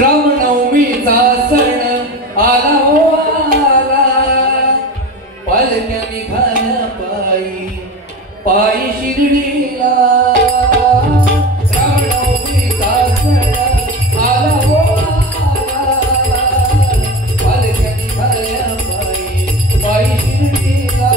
रामनवमीचा सण आला हो आला, पालक्या निघाल्या पायी पायी शिर्डीला। रामनवमीचा सण आला हो आला, पालक्या निघाल्या पायी पायी शिर्डीला।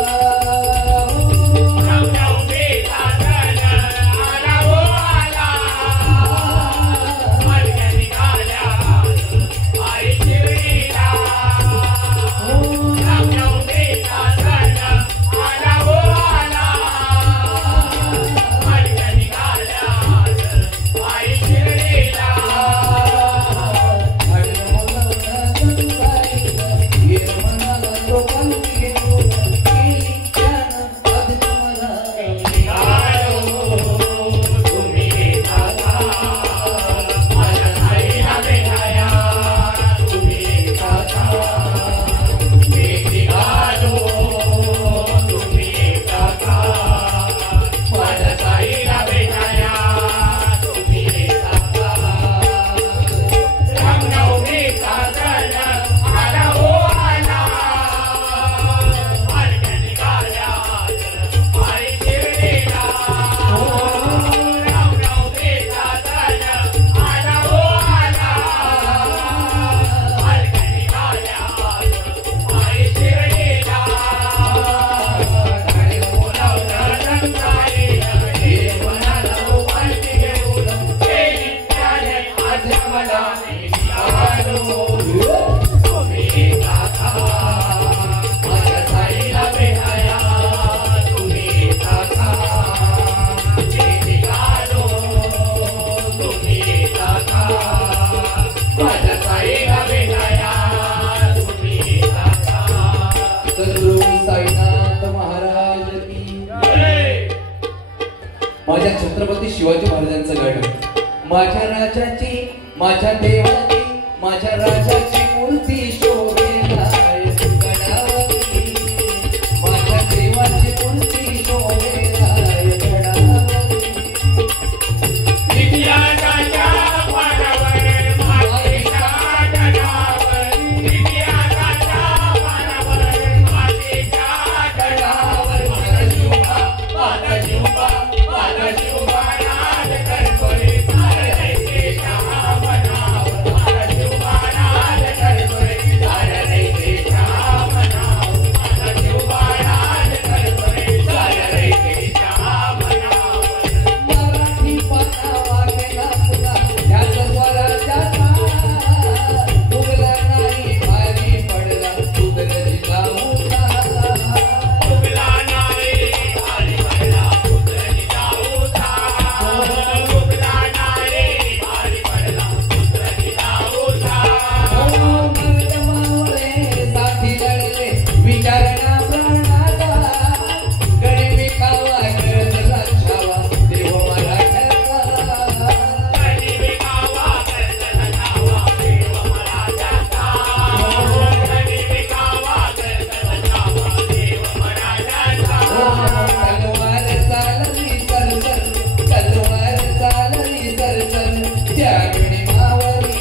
माझ्या छत्रपती शिवाजी महाराजांचं गाणं। माझ्या राजाची माझ्या देवाची माझ्या राजाची मूर्ती शोभेला गडावरी, माझ्या देवाची मूर्ती शोभेला गडावरी। विद्या राजा वारावर मातेच्या गडावर, विद्या राजा वारावर मातेच्या गडावर। माझा शिवबा माझा शिवबा राज करतोय साऱ्या दैतेच्या मनावर। माझा शिवबा राज करतोय साऱ्या दैतेच्या मनावर। माझा शिवबा राज करतोय साऱ्या दैतेच्या मनावर। मराठी पानावा गेला तुला ह्या स्वराज्याचा, उगला नाही भारी पडला उदरला उठा। उगला नाही भारी पडला उदरला उठा। उगला नाही भारी पडला उदरला उठा। साथी लढले विचारणा प्राणाचा, गणिमी कावा गळला छावा देव मराठ्याचा। गणिमी कावा गळला छावा देव मराठ्याचा। गणिमी कावा गळला छावा देव मराठ्याचा। तलवार चालली सरसर, तलवार चालली सरसर त्या गणिमावरी।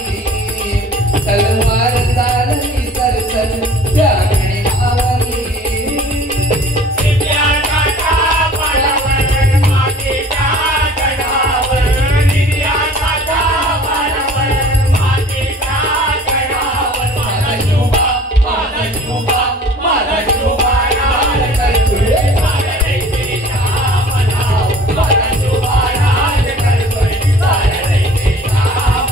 तलवार चालली सरसर त्या गणिमावरी। विद्या राजा वारावर मातेच्या गडावर, विद्या राजा वारावर मातेच्या गडावर। माझा शिवबा माझा शिवबा माझा शिवबा राज करतोय साऱ्या दैतेच्या मनावर। माझा शिवबा राज करतोय साऱ्या दैतेच्या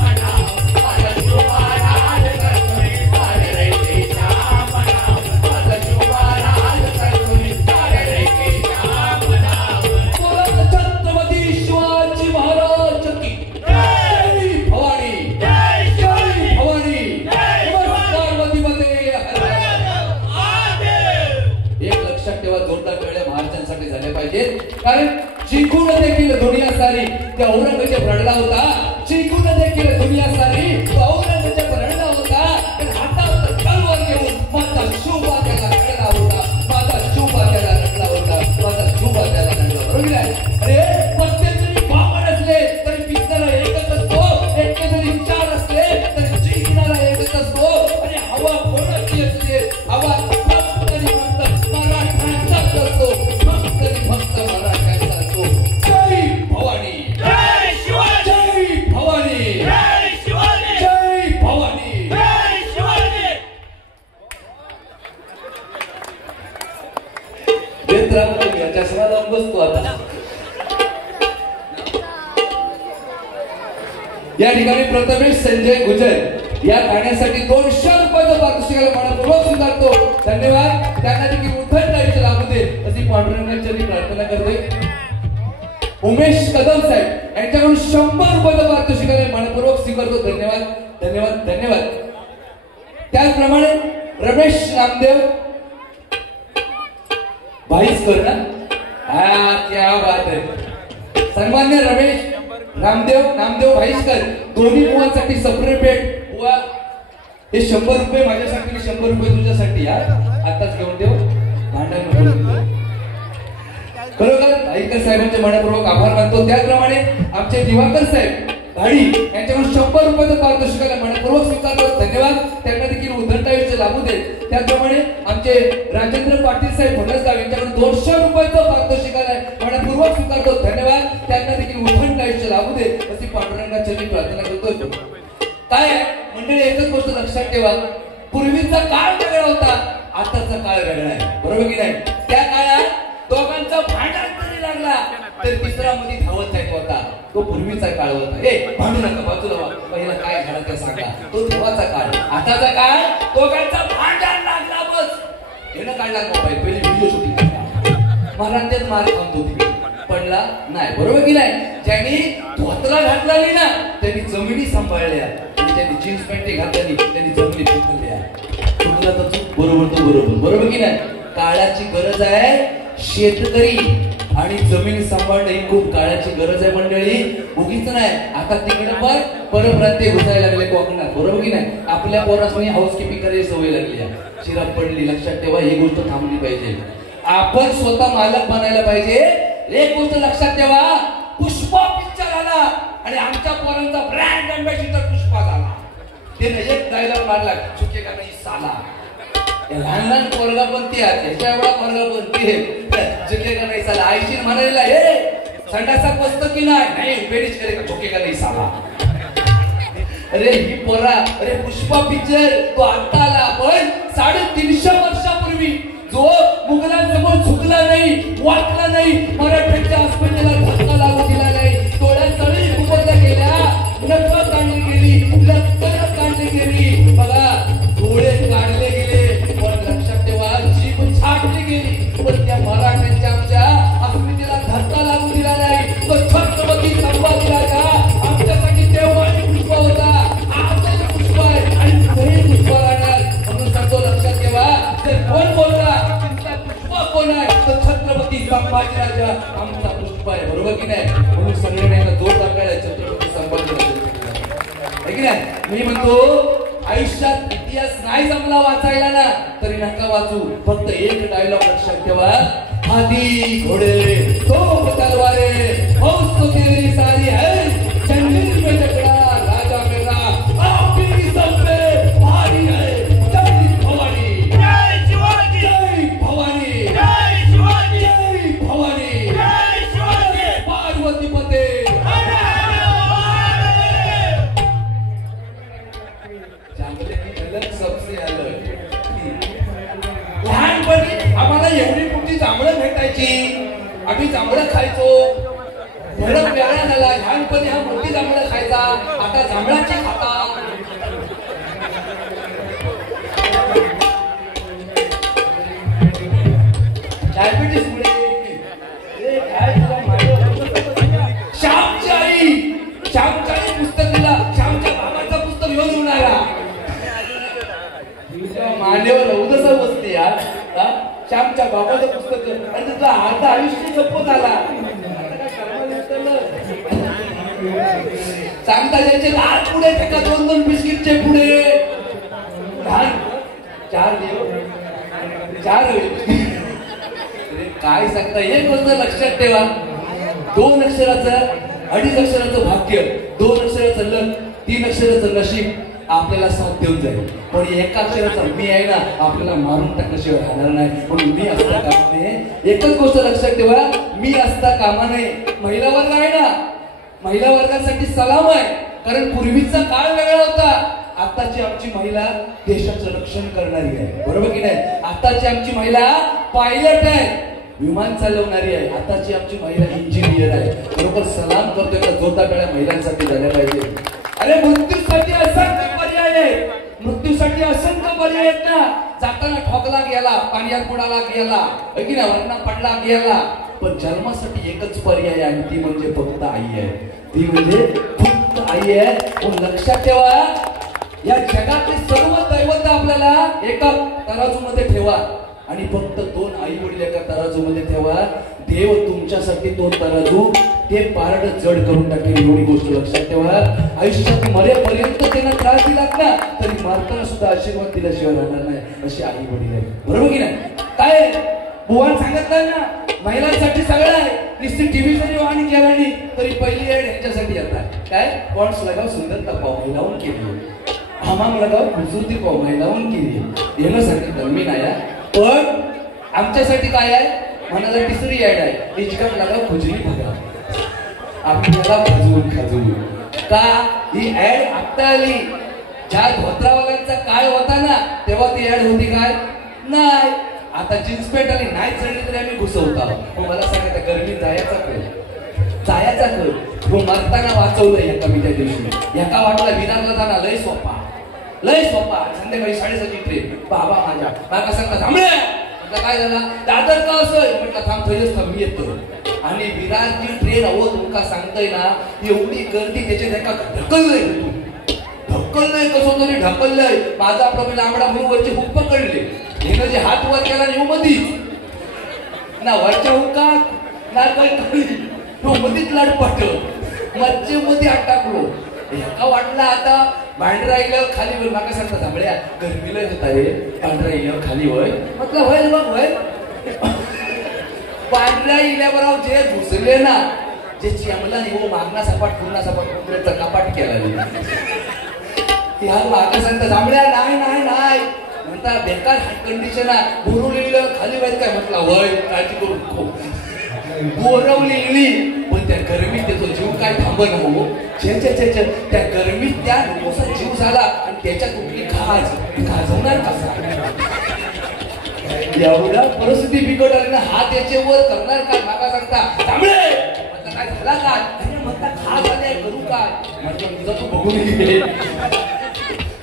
मनावर। माझा शिवबा राज करतोय साऱ्या दैतेच्या मनावर। माझा शिवबा राज करतोय साऱ्या दैतेच्या मनावर। बोला छत्रपती शिवाजी महाराज की जय भवानी, जय भवानी, पार्वतीमध्ये एक लक्षात ठेवा, जोरदार टाळ्या महाराजांसाठी झाल्या पाहिजेत, कारण जिंकून देखील दुनिया सारी त्या औरंगजेब रडला होता। जिंकून देखील दुनिया सारी औरंगजेब रडला होता, पण हातात तलवार घेऊन माझा शिवबा त्याला रडला होता, माझा शिवबा त्याला रडला होता, माझा शिवबा त्याला रडला। बरोबर आहे? अरे प्रत्येक जरी बाबा नसले तरी पिक्चर एकच असतो, एक या ठिकाणी प्रथमेश संजय गुजर या गाण्यासाठी 200 रुपयाचं पारितोषिकाला मनपूर्वक स्वीकारतो. धन्यवाद. त्यांना देखील उद्धट आयुष्य लाभू दे अशी पांडुरंगाची प्रार्थना करते. उमेश कदम साहेब यांच्याकडून 100 रुपयाचं पारितोषिकाला मनपूर्वक स्वीकारतो. धन्यवाद धन्यवाद धन्यवाद. त्याचप्रमाणे रमेश नामदेव भाईसकर ना, क्या बात आहे. सन्मान्य रमेश नामदेव भाईसकर दोन्ही मुलांसाठी सेपरेट बुवा हे 100 रुपये माझ्यासाठी, 100 रुपये तुझ्यासाठी. आताच घेऊन देऊ, भांडण नको. खरोखर भाईकर साहेबांचे मनपूर्वक आभार मानतो. त्याचप्रमाणे आमचे दिवाकर साहेब भाडी यांच्याकडून 100 रुपयाचं पारितोषिकाला मनपूर्वक स्वीकारतो. धन्यवाद. त्यांना देखील उद्धट आयुष्य लाभू दे. त्याचप्रमाणे आमचे राजेंद्र पाटील साहेब भगसगाव यांच्याकडून 200 रुपयाचं पारितोषिकाला मनपूर्वक स्वीकारतो. धन्यवाद. त्यांना देखील उद्धट आयुष्य लाभू दे अशी पांडुरंगाची मी प्रार्थना करतो. काय मंडळी, एकच गोष्ट लक्षात ठेवा, पूर्वीचा काळ वेगळा होता, आताचा काळ वेगळा आहे. बरोबर की नाही? त्या काळात दोघांचा भांडण जरी लागला तर तिसरा मध्ये धावत जायचा होता. तो पूर्वीचा काळ होता. भांडू नका, बाजूला व्हा, पहिला काय झालं ते सांगा. तो तेव्हाचा काळ. आताचा काळ दोघांचा भांडण लागला बस येणं काढला मोबाईल, पहिली व्हिडिओ शूटिंग करता. महाराजांत मार खातो तिथे पडला नाही. बरोबर की नाही? ज्यांनी धोतरा घातला ना त्यांनी जमिनी सांभाळल्या, आणि ज्यांनी जीन्स पॅन्ट घातली त्यांनी जमिनी पिकवल्या. चुकला तर चूक, बरोबर तो बरोबर. बरोबर की नाही? काळाची गरज आहे शेतकरी आणि जमीन सांभाळणं ही खूप काळाची गरज आहे मंडळी. उगीच नाही. आता तिकडे पण परप्रांतीय घुसायला लागले कोकणात. बरोबर की नाही? आपल्या पोरांनी हाऊसकीपिंग करायची सवय लागली आहे. चिराग पडली. लक्षात ठेवा, ही गोष्ट थांबली पाहिजे. आपण स्वतः मालक बनायला पाहिजे. एक गोष्ट लक्षात ठेवा, पुष्पा पिक्चर आला आणि आमच्या पोरांचा ब्रँड अँबॅसिडर पुष्पा झाला. त्याने एक डायलॉग मारला, चुकेगा नाही साला. लहान लहान पोरगा पण ते आहे, त्याच्या एवढा पोरगा पण ते चुकेगा नाही साला. आईशी म्हणायला हे संडासात बसतो की नाही, बेरीज करे का चुकेगा नाही साला. अरे ही पोरा, अरे पुष्पा पिक्चर तो आता आला, पण 350 वर्षापूर्वी जो मुघलांसमोर झुकला नाही, वाकला नाही, मराठ्यांच्या अस्मितेला धक्का लागू दिला नाही, डोळ्यात तळी उभरल्या गेल्या, नखं काढली गेली, लक्कन काढली गेली. बघा, डोळे काढले गेले, पण लक्षात ठेवा जीभ छाटली गेली, पण त्या मराठ्यांच्या आमच्या अस्मितेला धक्का लागू दिला नाही. तो छत्रपती संभाजी राजा आमच्यासाठी तेव्हा पुष्पा होता, आजही पुष्पा आहे आणि पुढेही पुष्पा राहणार. म्हणून सांगतो, लक्षात ठेवा, जर कोण बोलला तुमचा पुष्पा कोण आहे, तर छत्रपती संभाजी राजा आमचा पुष्पा आहे. बरोबर की नाही? म्हणून सगळ्यांना जोर टाकायला छत्रपती संभाजी राजा आहे की नाही? मी म्हणतो, आयुष्यात इतिहास नाही जमला वाचायला ना तरी नका वाचू, फक्त एक डायलॉग लक्षात ठेवा, हाथी घोडे तोप तलवारे फौज तो तेरी सारी है, जंजीर में जकड़ा राजा मेरा आपकी सब पे भारी है. जय भवानी, जय शिवाजी, जय भवानी, जय शिवाजी, जय भवानी, जय शिवाजी, पार्वती पते. लहानपणी आम्हाला एवढी मोठी जांभळं भेटायची, आम्ही जांभळं खायचो. फरक वेगळा झाला. लहानपणी हा मोठी जांभळं खायचा, आता जांभळाची खाता. डायबिटीस मुळे श्यामची आई पुस्तक दिला, श्यामच्या बाबांचा पुस्तक घेऊन येऊन आला. मान्यवर उदसा बसते यार, श्यामच्या बाबाचं पुस्तक आणि तुझा अर्धा आयुष्य जपत आला. सांगता ज्यांचे लाल पुढे फेका, 2-2 बिस्किटचे पुढे, लहान 4 देव 4 काय सांगता. एक गोष्ट लक्षात ठेवा, 2 अक्षराचं 2.5 अक्षराचं भाग्य, 2 अक्षराचं लक, 3 अक्षराचं नशीब आपल्याला साथ देऊन जाईल, पण एका अक्षराचा मी आहे ना आपल्याला मारून टाकल्याशिवाय राहणार नाही. म्हणून मी असता कामा नये. एकच गोष्ट लक्षात ठेवा, मी असता कामा नये. महिला वर्ग आहे ना, महिला वर्गासाठी सलाम आहे, कारण पूर्वीचा काळ वेगळा होता. आताची आमची महिला देशाचं रक्षण करणारी आहे. बरोबर की नाही? आताची आमची महिला पायलट आहे, विमान चालवणारी आहे. आताची आमची महिला इंजिनियर आहे. बरोबर. सलाम करतोय, जोरदार टाळ्या महिलांसाठी झाल्या पाहिजे. अरे मृत्यूसाठी असंख्य पर्याय आहे, मृत्यूसाठी असंख्य पर्याय आहेत ना. जाताना ठोकला गेला, पाण्यात बुडाला गेला, की ना वरना पडला गेला, पण जन्मासाठी एकच पर्याय आहे, ती म्हणजे फक्त आई आहे. ती म्हणजे फक्त आई आहे. पण लक्षात ठेवा, या जगातले सर्व दैवत आपल्याला एका तराजूमध्ये ठेवा आणि फक्त 2 आई वडील एका तराजूमध्ये ठेवा. देव तुमच्यासाठी तो तराजू ते पारड जड करून टाकेल. एवढी गोष्ट लक्षात ठेवा. आयुष्यात मरेपर्यंत त्यांना त्रास दिलात ना, तरी मारताना सुद्धा आशीर्वाद दिल्याशिवाय राहणार नाही, अशी आई वडील आहे. बरोबर की नाही? काय बुवान सांगितलं ना, महिलांसाठी सगळं आहे. नुसती टीव्ही जरी वाहणी केला नाही तरी पहिली ऍड ह्यांच्यासाठी येतात. काय पॉइंट्स लगाव सुंदरता पाव लावून केली, हमाम लगाव खूबसूरती पाव लावून केली, येणं सांगितलं मी नाही. पण आमच्यासाठी काय आहे म्हणाला, तिसरी ऍड आहे, हिचकट लगाव खुजली बघा. आपल्याला खाजवून का ही ऍड आता आली. ज्या धोत्रावाल्यांचा काय होता ना तेव्हा ती ऍड होती काय नाही. आता जीन्स पॅन्ट आली नाही चढली तरी आम्ही घुसवता. मला सांगायचं गरमी जायचा कळ तो मरताना वाचवलं एका मी त्या दिवशी. एका वाटला विरारला जाणार लय सोपा संध्याकाळी 7:30ची ट्रेन. बाबा माझ्या मला सांगता थांबले. म्हटलं काय झालं? दादर का असं? म्हटलं थांब थोडंच थांब येतो. आणि विरारची ट्रेन अहो तुमका सांगतोय ना, एवढी गर्दी त्याच्यात एका ढकललंय कसं तरी ढकललंय. माझा आपला लांबडा म्हणून वरचे हुक पकडले. हिनं जे हात वर केला येऊ मधी ना वरच्या हुका ना काही मधीच लाटपट मच्छे मध्ये हात टाकलो. एका वाटला आता भांड राहिलं खाली वर. माका सांगता थांबड्या गरमीला होता रे, पांढरा इल्यावर खाली वय. म्हटलं होईल मग होईल. पांढऱ्या इल्यावर जे घुसले ना, जे चिमला निघो मागणा सपाट पूर्ण सपाट कपाट केला. ह्या माका सांगता थांबड्या नाही म्हणता बेकार हार्ट कंडिशन आहे, बोरवलेलं खाली व्हायचं काय. म्हटलं वय काळजी करू नको. बोरवली इळी पण त्या गरमीत त्याचा जीव काय थांबन हो. त्या गरमीत त्या लोकांचा जीव झाला आणि त्याच्यात कुठली गाजवणार कसा. एवढा परिस्थिती बिघडली ना, हात याचे वर करणार काय. माका सांगता थांबले. म्हटलं काय झाला काय? म्हणता खास आले करू काय. म्हटलं तुझा तू बघून घे,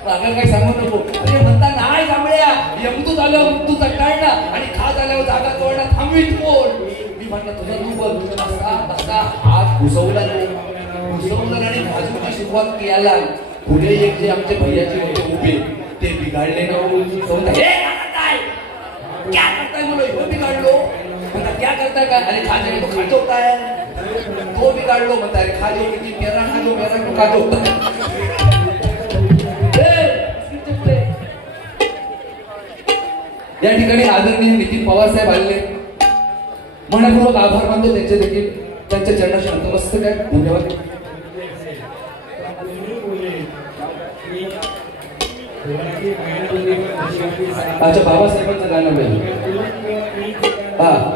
मागा काय सांगू नको. अरे म्हणता नाही थांबड्या, यमतूच आल्यावर तू चटाळला आणि खास आल्यावर जागा तोडला, थांबवीत कोण. मी म्हटलं तुझा तू बघ. तसा हात घुसवला आणि भाजूची सुरुवात केला. पुढे एक जे आमचे भैयाचे होते उभे ते बिघाडले ना. क्या करताय बोलो, ह्यो बिघाडलो. म्हणता क्या करताय काय? अरे खाजे तो खाजवताय. तो बिघाडलो म्हणता अरे खाजो किती मेरा खाजो तू खाजवताय. या ठिकाणी आदरणीय नितीन पवार साहेब आलेले, मनपूर्वक आभार मानतो त्यांचे देखील. त्यांच्या चरणाशी नतमस्तक आहे. धन्यवाद. अच्छा बाबासाहेबांचं गाणं पाहिजे.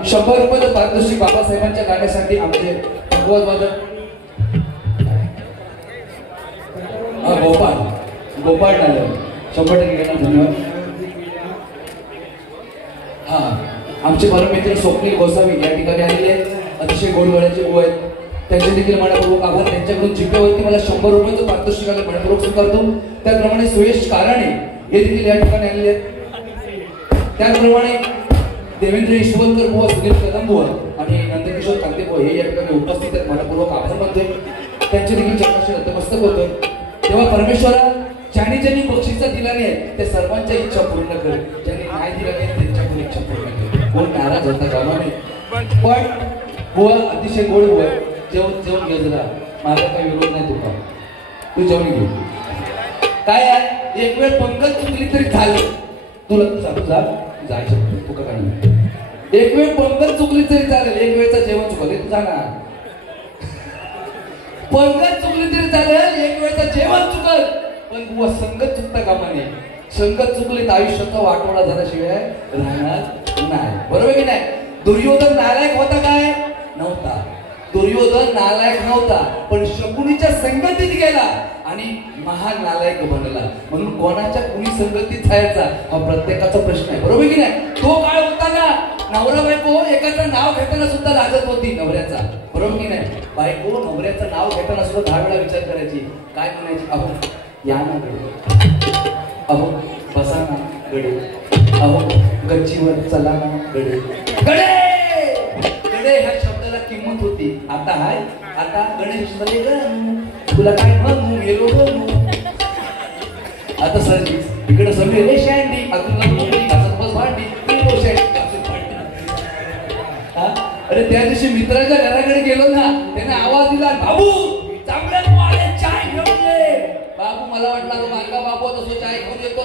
100 रुपये पारितोषिक बाबासाहेबांच्या गाण्यासाठी आमचे भगवत वादक गोपाळ डाले 100% गाणं. धन्यवाद. आमचे परममित्र स्वप्नील गोसावी या ठिकाणी आलेले आहेत. अतिशय गोडगळ्याचे गो आहेत. त्यांचे देखील मनपूर्वक आभार. त्यांच्याकडून जिप्यावरती मला 100 रुपयाचं पारितोषिक मनपूर्वक स्वीकारतो. त्याचप्रमाणे सुयश काराणे हे देखील या ठिकाणी आलेले आहेत. त्याचप्रमाणे देवेंद्र ईश्वरकर बुवा, सुनील कदम बुवा आणि नंदकिशोर कांते बुवा हे या ठिकाणी उपस्थित आहेत. मनपूर्वक आभार मानतोय. त्यांचे देखील चरणाशी नतमस्तक होतोय. तेव्हा परमेश्वरा ज्यांनी बक्षिसं दिला नाही त्या सर्वांच्या इच्छा पूर्ण कर. ज्यांनी नाही दिला नाही त्यांच्या पण इच्छा पूर्ण कर. कोण नाराज होता कामा नाही. पण बुवा अतिशय गोड बुवा. जेवण घे जरा, माझा काही विरोध नाही. तुका तू जेवण घे. काय आहे एक वेळ पंगत चुकली तरी झालं. तुला जायचं तुका काय. एक वेळ पंगत चुकली तरी चालेल, एक वेळचं जेवण चुकले तू जाणार. पंगत चुकली तरी चालेल, एक वेळचं जेवण चुकल, पण बुवा संगत चुकता कामा नये. संगत चुकली तर आयुष्याचा वाटोळा झाल्याशिवाय राहणार नाही. बरोबर की नाही? दुर्योधन नालायक होता काय? नव्हता. दुर्योधन नालायक नव्हता, पण शकुनीच्या संगतीत गेला आणि महान नालायक बनला. म्हणून कोणाच्या कुणी संगतीत जायचा हा प्रत्येकाचा प्रश्न आहे, बरोबर की नाही? तो काळ होता ना, नवरा बायको एकाचं नाव घेताना सुद्धा लाजत होती नवऱ्याचा, बरोबर की नाही? बायको नवऱ्याचं नाव घेताना सुद्धा 10 वेळा विचार करायची. काय म्हणायची? अहो या ना गडे, अहो बसा ना गडे, अहो गच्चीवर चला ना गडे. गडे गडे ह्या शब्दाला किंमत होती. आता हाय, आता गणेश मध्ये तुला काय म्हणू गेलो बनू. आता सर इकडे सगळे रे शँडी, भांडी. अरे त्या दिवशी मित्राच्या घराकडे गेलो ना, त्याने आवाज दिला, बाबू चांगल्याच वाले चाय घेऊन ये. बाबू मला वाटला मालका बाबू तसं चाय घेऊन येतो.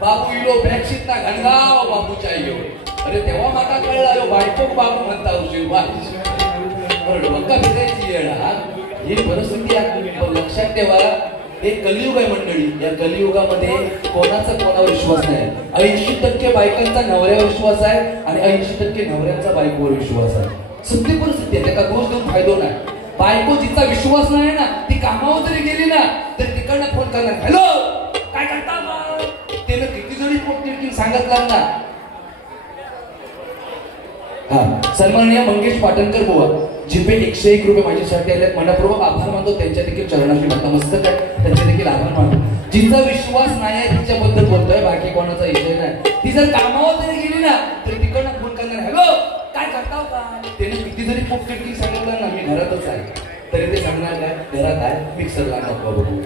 बाबू इलो बॅगशीत ना घनगाव बाबू चाय घेऊन. अरे तेव्हा मला कळलं बायको बाबू म्हणता बघा फिरायची येणा ही परिस्थिती आहे. लक्षात ठेवा, हे कलियुग आहे मंडळी. या कलियुगामध्ये कोणाचा कोणावर विश्वास नाही. 80% बायकांचा नवऱ्यावर विश्वास आहे आणि 80% नवऱ्यांचा बायकोवर विश्वास आहे. सत्य परिस्थिती आहे, त्याचा दोष देऊन फायदा नाही. बायको जिचा विश्वास नाही ना, ती कामावर जरी गेली ना तर तिकडनं फोन करणार, हॅलो काय करता मग. त्यानं किती जरी पोट सांगितलं ना. सन्माननीय मंगेश पाटणकर बुवा जिथे 101 रुपये माझ्यासाठी आलेत, मनापूर्वक आभार मानतो. त्यांच्या देखील चरणाशी नतमस्तक आहे, त्यांचे देखील आभार मानतो. जिचा विश्वास नाही आहे तिच्याबद्दल बोलतोय, बाकी कोणाचा विषय नाही. ती जर कामावर जरी गेली ना तर तिकडनं फोन करणार, हॅलो काय करता का. त्याने किती जरी पोट सांगितलं ना मी घरातच आहे, तरी ते सांगणार काय घरात आहे, मिक्सरला नको बघू.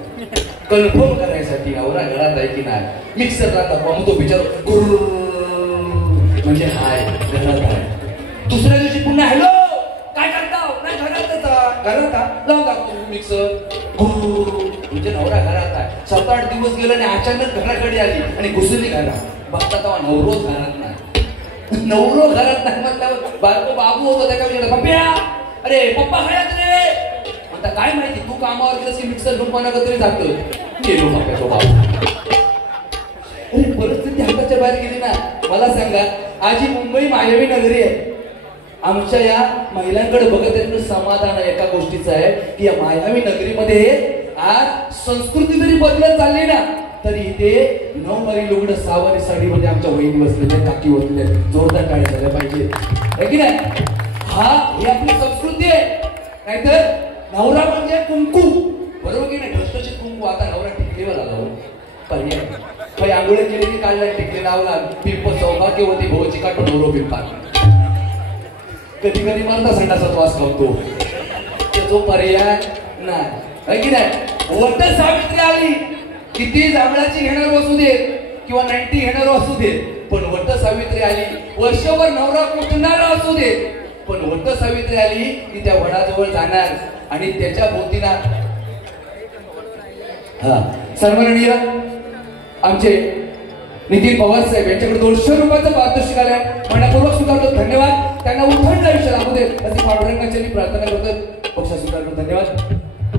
कन्फर्म करायसाठी नवरा घरात आहे की नाही, मिक्सरला दाखवा. मग तो विचार म्हणजे हाय घरात आहे. दुसऱ्या दिवशी पुन्हा हॅलो काय करता, नाही घरात लावून दाखवतो मिक्सर. म्हणजे नवरा घरात आहे. 7-8 दिवस गेला आणि अचानक घराकडे आली आणि घुसली घरात. बघता तेव्हा नवरोच घरात नाही. नवरो घरात नाही म्हटल्यावर बायको बाबू होतो त्या विचारला, पप्प्या अरे पप्पा घरात रे. म्हणता काय माहिती, तू कामावर गेलं की मिक्सर घेऊन कोणाकडे तरी जातोय. गेलो पप्प्या तो बाबू. अरे परिस्थिती हाताच्या बाहेर गेली ना. मला सांगा, आज ही मुंबई मायावी नगरी आहे. आमच्या या महिलांकडे बघत येत समाधान एका गोष्टीचं आहे की या मायावी नगरीमध्ये आज संस्कृती जरी बदलत चालली ना तरी इथे 9 वारी लुगडं 6 वारी साडीमध्ये आमच्या वहिनी बसलेल्या, काकी बसलेल्या, जोरदार टाळ्या झाल्या पाहिजे, है की नाही? ही आपली संस्कृती आहे. नाहीतर नवरा म्हणजे कुंकू, बरोबर की नाही? ढसढशीत कुंकू. आता नवरा टिकलीवर आला, पर्याय काही आंघोळी केली की काढला टिकले लावला. पिंप सौभाग्यवती भोवची काढून नवरो पिंपा. कधी कधी मरता संडासात वास खावतो, जो पर्याय नाही, की नाही? वट सावित्री आली, किती जांभळाची घेणार असू देत किंवा 90 घेणार असू देत, पण वट सावित्री आली. वर्षभर नवरा कुटणारा असू देत, पण वट सावित्री आली की त्या वडाजवळ जाणार आणि त्याच्या भोवतीना. सन्माननीय आमचे नितीन पवार साहेब यांच्याकडे 200 रुपयाचं पारितोषिक आलंय, मनापूर्वक स्वीकारतो. धन्यवाद. त्यांना उठण आयुष्य लागू दे अशी पांडुरंगाची प्रार्थना करतो. पक्ष स्वीकारतो. धन्यवाद.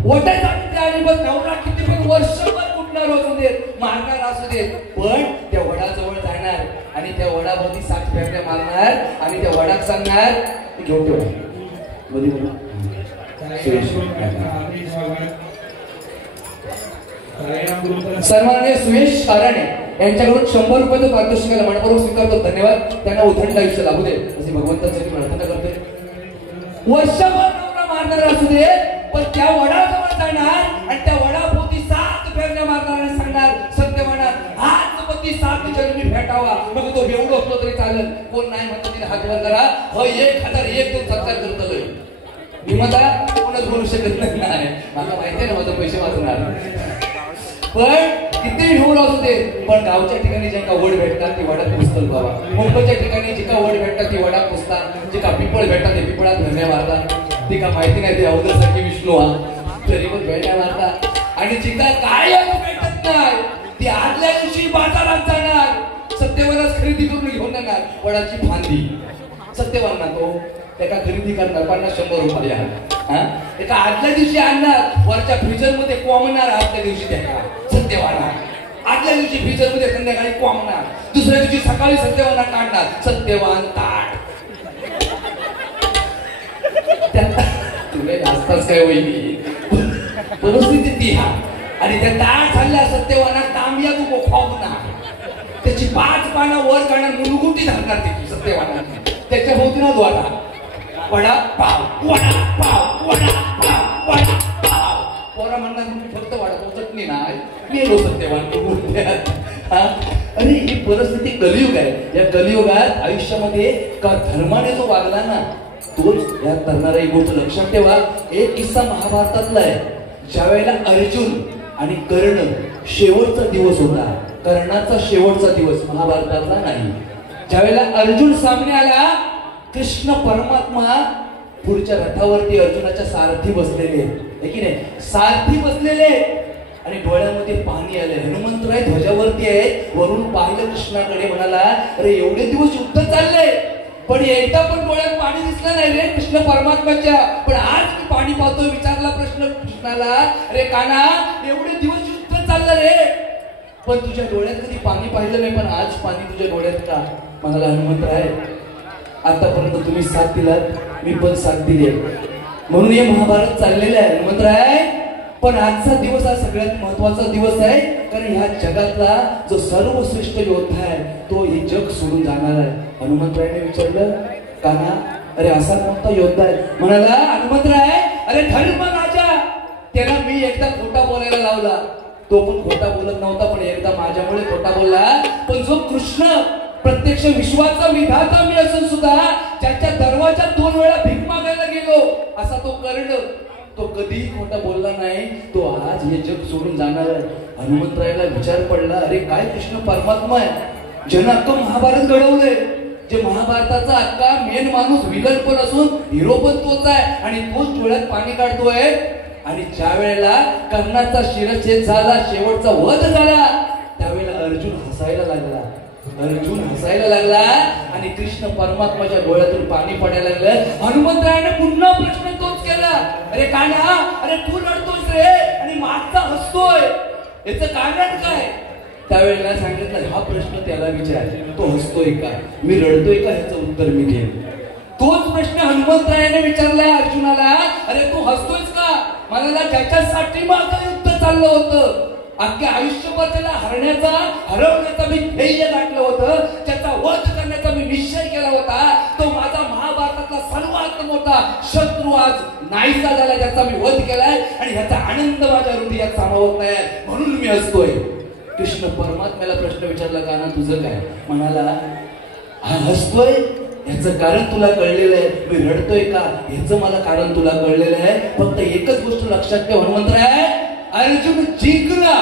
वटायचा आली बस नवरा किती पण वर्षभर कुठणार असू देत, मारणार असू देत, पण त्या वडाजवळ जाणार आणि त्या वडाभोवती 7 फेऱ्या मारणार आणि त्या वडात सांगणार घेऊन ठेवा. सन्माननीय सुयश काराणे यांच्याकडून 100 रुपयाचं पारितोषिक आलं, मनपूर्वक स्वीकारतो. धन्यवाद. त्यांना उदंड आयुष्य लागू दे अशी भगवंताची प्रार्थना करते. वर्षभर नवरा मारणार असू दे, पण त्या वडाजवळ जाणार आणि त्या वडाभोवती 7 फेऱ्या मारणार आणि सांगणार सत्यवाना हाच पती 7 जन्मी भेटावा. मग तो बेवडो असलो तरी चालेल, कोण नाही म्हणतो तिने हात वर करा. 1001 तो सत्कार करतोय. मी मला कोणच बोलू शकत नाही, मला माहिती आहे ना माझं पैसे वाचणार. पण किती ढोल असू दे, पण गावच्या ठिकाणी ज्यांना वड भेटतात ती वडात पुस्तक बाबा. मुंबईच्या ठिकाणी जिका वड भेटतात ती वडात पुसतात, जिका पिपळ भेटतात ते पिपळात धन्या मारतात. ती का माहिती नाही ते अवधरसारखी विष्णू हा तरी पण भेटण्या मारतात. आणि जिका काय भेटत नाही ती आदल्या दिवशी बाजारात जाणार, सत्यवानाच खरेदी करून घेऊन येणार वडाची फांदी. सत्यवान ना तो त्याला खरेदी करणार 50-100 रुपये. एका आदल्या दिवशी आणणार, वरच्या फ्रीजर मध्ये कोंबणार. आदल्या दिवशी त्याला सत्यवाना आदल्या दिवशी फ्रीजर मध्ये संध्याकाळी कोंबणार. दुसऱ्या दिवशी सकाळी सत्यवाना काढणार. सत्यवान ताट. तुला जास्तच काय होईल परिस्थिती ती. आणि त्या ताट झाल्या सत्यवाना तांबिया तू खाऊ ना त्याची 5 पानं वर काढणार मुलगुटी घालणार त्याची सत्यवाना त्याच्या भोवती ना द्वारा वडा पाव वडा पाव वडा पाव वडा पाव पोरा म्हणणार तुम्ही फक्त वडापाव चटणी नाही मेलो सत्यवान बोलतात. अरे ही परिस्थिती कलियुग आहे. या कलियुगात आयुष्यामध्ये का धर्माने जो वागला ना तोच यात करणारा एक गोष्ट लक्षात ठेवा. एक किस्सा महाभारतातला आहे. ज्या वेळेला अर्जुन आणि कर्ण शेवटचा दिवस होता. कर्णाचा शेवटचा दिवस महाभारतातला नाही. ज्या वेळेला अर्जुन सामने आला कृष्ण परमात्मा पुढच्या रथावरती अर्जुनाच्या सारथी बसलेले आहे की नाही सारथी बसलेले आणि डोळ्यामध्ये पाणी आले. हनुमंतराय ध्वजावरती आहे. वरून पाहिलं कृष्णाकडे म्हणाला अरे एवढे दिवस युद्ध चालले पण एकदा पण डोळ्यात पाणी दिसलं नाही रे कृष्ण परमात्माच्या. पण आज मी पाणी पाहतोय. विचारला प्रश्न कृष्णाला अरे काना एवढे दिवस युद्ध चाललं रे पण तुझ्या डोळ्यात कधी पाणी पाहिलं नाही पण आज पाणी तुझ्या डोळ्यात का. म्हणाला हनुमंतराय आतापर्यंत तुम्ही साथ दिलात मी पण साथ दिली म्हणून हे महाभारत चाललेलं आहे हनुमंतराय. पण आजचा दिवस हा सगळ्यात महत्वाचा दिवस आहे कारण ह्या जगातला जो सर्वश्रेष्ठ योद्धा आहे तो हे जग सोडून जाणार आहे. हनुमंतरायने विचारलं काना अरे असा कोणता योद्धा आहे. म्हणाला हनुमंतराय अरे धर्म राजा त्याला मी एकदा खोटा बोलायला लावला तो पण खोटा बोलत नव्हता पण एकदा माझ्यामुळे खोटा बोलला. पण जो कृष्ण प्रत्यक्ष विश्वाचा विधाता मी असून सुद्धा ज्याच्या दरवाजात 2 वेळा भीक मागायला गेलो असा तो कर्ण तो कधीही खोटा बोलला नाही. तो आज हे जग सोडून जाणार आहे. हनुमंतरायला विचार पडला अरे काय कृष्ण परमात्मा आहे ज्यानं अख्खं महाभारत घडवलंय. जे महाभारताचा अख्खा मेन माणूस विलन पण असून हिरो पण तोच आहे आणि तोच डोळ्यात पाणी काढतोय. आणि ज्या वेळेला कर्णाचा शिरच्छेद झाला शेवटचा वध झाला त्यावेळेला अर्जुन हसायला लागला. अर्जुन हसायला लागला आणि कृष्ण परमात्माच्या डोळ्यातून पाणी पडायला लागलं. हनुमंतरायाने पुन्हा प्रश्न तोच केला अरे कान्हा अरे तू रडतोस रे आणि मागचा हसतोय याचं कारण काय. त्यावेळेला सांगितलं हा प्रश्न त्याला विचार तो हसतोय का मी रडतोय का ह्याचं उत्तर मी घेईन. तोच प्रश्न हनुमंतरायाने विचारलाय अर्जुनाला अरे तू हसतोयस का. मला ज्याच्यासाठी माझं युद्ध चाललं होतं अख्ख्या आयुष्यभर त्याला हरवण्याचा मी ध्येय गाठलं होतं त्याचा वध करण्याचा मी निश्चय केला होता तो माझा महाभारतातला सर्वात मोठा शत्रू आज नाहीसा झाला त्याचा मी वध केलाय आणि ह्याचा आनंद माझ्या हृदयात सामावत नाही म्हणून मी हसतोय. कृष्ण परमात्म्याला प्रश्न विचारला का ना तुझं काय. म्हणाला हा हसतोय ह्याचं कारण तुला कळलेलं आहे मी रडतोय का ह्याचं मला कारण तुला कळलेलं आहे. फक्त एकच गोष्ट लक्षात ठेव हनुमंतराय अर्जुन जिंकला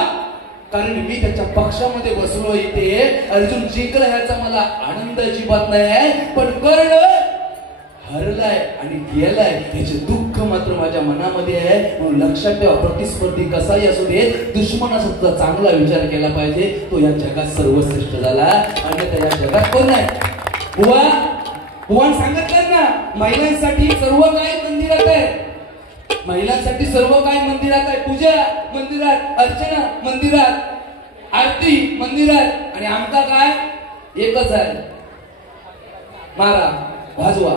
कारण मी त्याच्या पक्षामध्ये बसलो इथे. अर्जुन जिंकला ह्याचा मला आनंद अजिबात नाही आहे पण कर्ण हरलाय आणि गेलाय याचे दुःख मात्र माझ्या मनामध्ये आहे. म्हणून लक्षात ठेवा प्रतिस्पर्धी कसाही असू दे दुश्मना सुद्धा चांगला विचार केला पाहिजे. तो या जगात सर्वश्रेष्ठ झाला आणि या जगात कोण नाही. बुवा सांगितलं ना महिलांसाठी सर्व काही मंदिरात आहे. महिलांसाठी सर्व काही मंदिरात आहे. पूजा मंदिरात अर्चना मंदिरात आरती मंदिरात आणि आमचा काय एकच आहे मारा वाजवा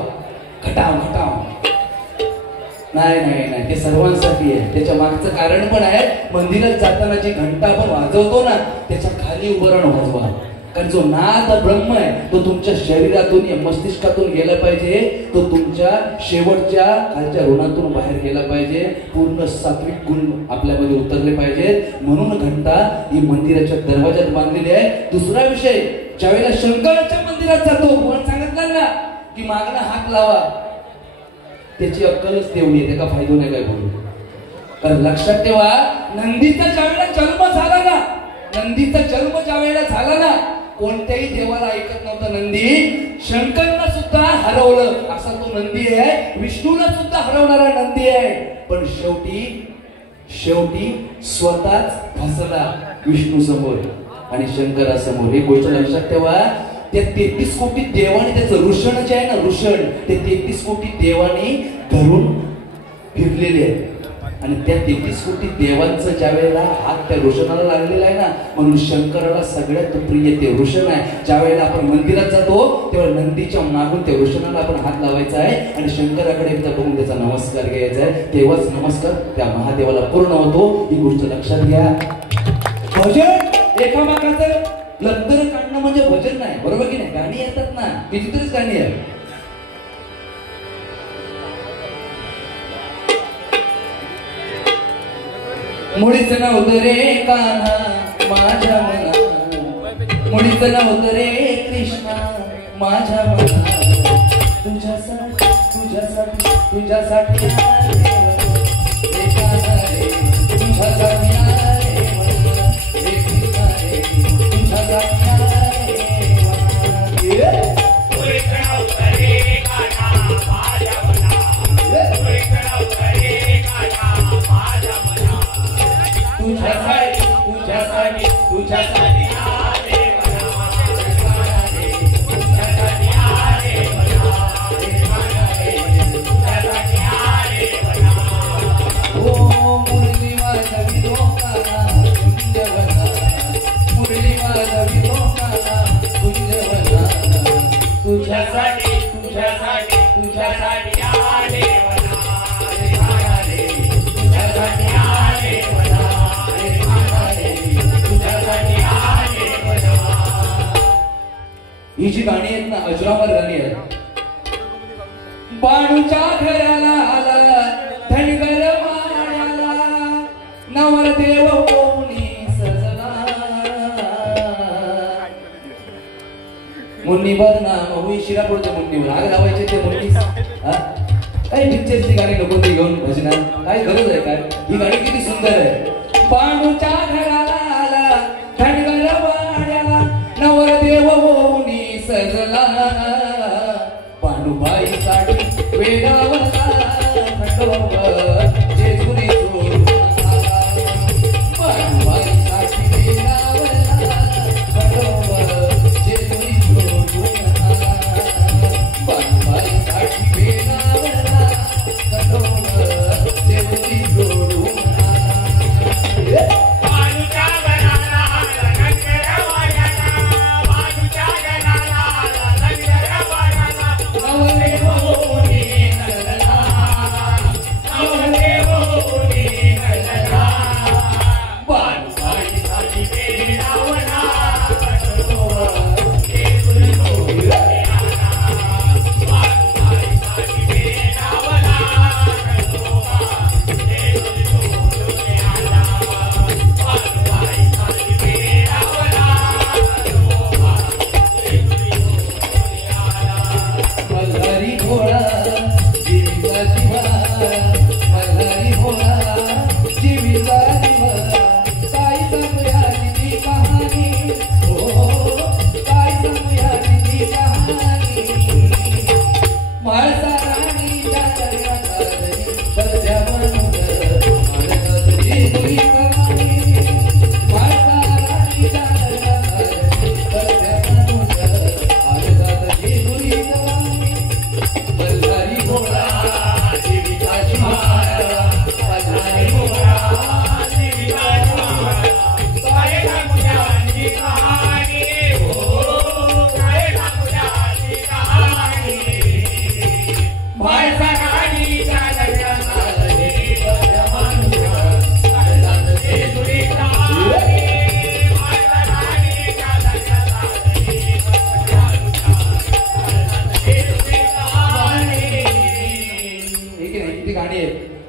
घटाव घटाव. नाही नाही नाही ते सर्वांसाठी आहे. त्याच्या मागचं कारण पण आहे. मंदिरात जाताना जी घंटा आपण वाजवतो ना त्याच्या खाली उभं राहून वाजवा कारण जो नाद ब्रह्म आहे तो तुमच्या शरीरातून या मस्तिष्कातून गेला पाहिजे. तो तुमच्या शेवटच्या खालच्या ऋणातून बाहेर गेला पाहिजे. पूर्ण सात्विक गुण आपल्यामध्ये उतरले पाहिजेत. म्हणून घंटा ही मंदिराच्या दरवाजात बांधलेली आहे. दुसरा विषय ज्यावेळेला शंकराच्या मंदिरात जातो कोण सांगितलं ना की मागणं हात लावा त्याची अक्कलच तेवढी आहे. त्याचा फायदा नाही काय बोलू. तर लक्षात ठेवा नंदीचा ज्यावेळेला जन्म झाला ना नंदीचा जन्म ज्या वेळेला झाला ना कोणत्याही देवाला ऐकत नव्हता नंदी. शंकरला सुद्धा हरवलं असा तो नंदी आहे. विष्णूला सुद्धा हरवणारा नंदी आहे. पण शेवटी स्वतःच फसला विष्णू समोर आणि शंकरासमोर. एक गोष्ट लक्षात ठेवा त्या 33 कोटी देवाने त्याचं ऋषण जे आहे ना ऋषण ते 33 कोटी देवाने धरून फिरलेले आहे. आणि त्या 33 कोटी देवांचं ज्या वेळेला हात त्या रोशनाला लागलेला आहे ना, म्हणून शंकराला सगळ्यात प्रिय ते रोशन आहे. ज्या वेळेला आपण मंदिरात जातो तेव्हा नंदीच्या मागून त्या रोशनाला आपण हात लावायचा आहे आणि शंकराकडे एकदा बघून त्याचा नमस्कार घ्यायचा आहे. तेव्हाच नमस्कार त्या महादेवाला पूर्ण होतो. ही गोष्ट लक्षात घ्या. भजन एकामेकाचं लत्तर काढणं म्हणजे भजन नाही, बरोबर की नाही? गाणी येतात ना, कितीतरीच गाणी आहेत. मुळीच नव्हतं रे कान्हा माझ्या मना, मुळीच नव्हतं रे कृष्णा माझ्या मना, तुझ्यासाठी तुझ्यासाठी तुझ्यासाठी रे कान्हा रे, तुझ्यासाठी रे मना, रे कृष्णा रे, तुझ्यासाठी तुझ्यासाठी तुझ्यासाठी मुरली माझ्या विलोकाला कुंजवना, मुरली माझ्या विलोकाला कुंजवना, तुझ्यासाठी तुझ्यासाठी तुझ्यासाठी आले ही जी गाणी आहेत ना, अजरामर गाणी आहेत. बाणूच्या घराला आला धनगर वाड्याला, नवरदेव कोणी सजला, मुन्नी बदनाम होई शिरापूरच्या मुन्नीवर आग लावायचे ते मुन्नी. काही पिक्चरची गाणी नको ते घेऊन भजनात काय गरज आहे काय? ही गाणी किती सुंदर आहे. बाणूच्या घराला आला धनगर वाड्याला, नवरदेव कोणी सजला, पांडुबाईसाठी वेडावला खंडोबा जेजुरी सोडून आला, पांडुबाईसाठी वेडावला खंडोबा जेजुरी सोडून आला, पांडुबाईसाठी वेडावला खंडोबा जेजुरी सोडून आला.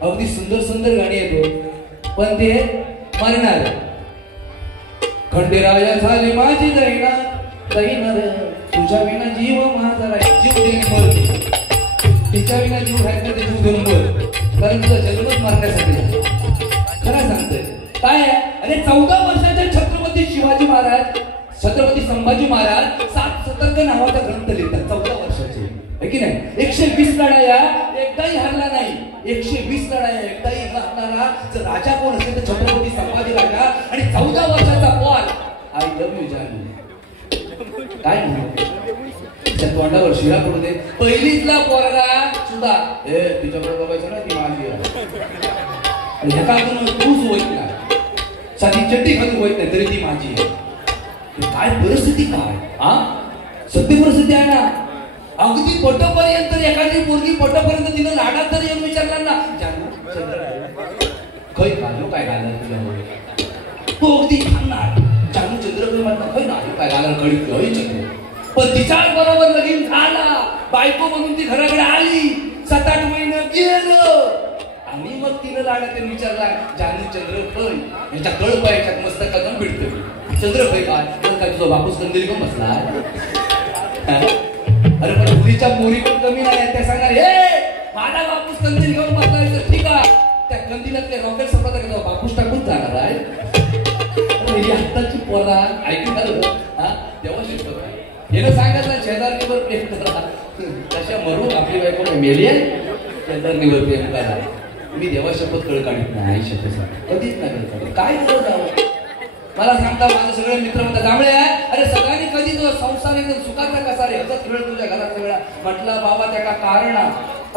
अगदी सुंदर सुंदर गाणी आहेत, पण ते मरणार. खंडेराया झाली माझी दैना दैना रे, तुझ्या विना जीव माझा जीव देऊन मर, तिच्या विना जीव आहे का ते जीव देऊन मर, कारण तुझा जन्मच मारण्यासाठी. खरं सांगतोय काय आहे? अरे 14 वर्षाचे छत्रपती शिवाजी महाराज, छत्रपती संभाजी महाराज 7 सतर्क नावाचा ग्रंथ लिहितात. 14 वर्षाचे आहे की नाही? 120 लढाया एकदाही हरला नाही. 120 लढाया एकदाही हरणारा जर राजा कोण असेल तर छत्रपती संभाजी राजा. आणि 14 वर्षाचा पॉल आय लव्ह यू जानू काय म्हणतो तोंडावर शिरा पडू दे. पहिलीतला पोरगा सुद्धा तुझ्याकडे बघायचं ना ती माझी ह्याका अजून तूच होत नाही, साधी चड्डी घालून होत नाही तरी ती माझी आहे. काय परिस्थिती काय हा सत्य परिस्थिती आहे ना. अगदी पटपर्यंत एखादी पोरगी पटपर्यंत तिनं लाडात तरी येऊन विचारला ना खै घालू काय घालणार तुझ्या, तो अगदी खाणार जानू चंद्र म्हटलं खै ना काय घालणार कडी खै चंद्र. पण तिच्या बरोबर लगीन झाला, बायको म्हणून ती घराकडे आली, 7-8 महिने गेलं आणि मग तिनं लाडात विचारला जानू चंद्र खै, ह्याच्या कळप आहे ह्याच्यात मस्त कदम भिडतो चंद्र खै काय तुझा बापूस कंदील का बसला. अरे पण मुलीच्या मोरी पण कमी नाही त्या सांगणार हे माझा बापूस कंदील घेऊन बसला ठीक आहे, त्या कंदिलातले रॉकेट सपाटा बापूस टाकून जाणार आहे. आत्ताची पोरा ऐकून तेव्हा शिकतो हे सांगायचं शेजारणीवर प्रेम करा, तशा मरून आपली बायको मेली आहे शेजारणीवर प्रेम करा. मी देवा शपथ कळ काढत नाही शपथ कधीच नाही. काय करत मला सांगता माझे सगळे मित्र म्हणतात जांभळे आहे अरे सगळ्यांनी कधी तो संसार एकदम सुखाचा कसा रे हसत वेळ तुझ्या घरात वेळा म्हटलं बाबा त्याला कारण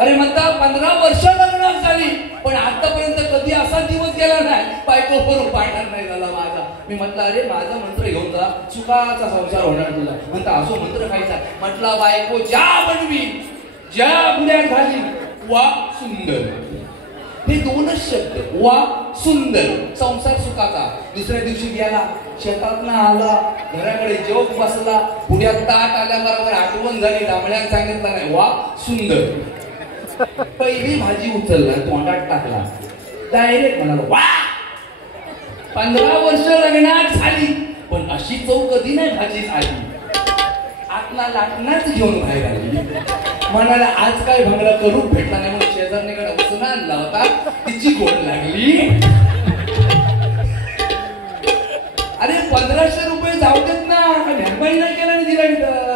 अरे म्हणता 15 वर्ष लग्न झाली पण आतापर्यंत कधी असा दिवस गेला नाही बायको बरोबर पाडणार नाही झाला माझा. मी म्हटलं अरे माझा मंत्र घेऊन जा सुखाचा संसार होणार तुला. म्हणता असो मंत्र खायचा. म्हटलं बायको ज्या बनवी ज्या बुड्यात झाली वा सुंदर, हे 2च शब्द वा सुंदर संसार सुखाचा. दुसऱ्या दिवशी गेला शेतातनं आला घराकडे जेवत बसला, पुण्यात ताट आल्याबरोबर आठवण झाली जांभळ्यात सांगितलं नाही वा सुंदर. पहिली भाजी उचलला तोंडात टाकला डायरेक्ट म्हणाला वा. 15 वर्ष लग्नात झाली पण अशी चव कधी नाही भाजी आली. आतला लाटणाच घेऊन बाहेर आली. म्हणाला आज काय भंगला करून भेटला नाही म्हणून शेजारणीकडे उचलून आणला होता, तिची गोड लागली. अरे 1500 रुपये जाऊ देत ना, भ्यापाई नाही केला दिला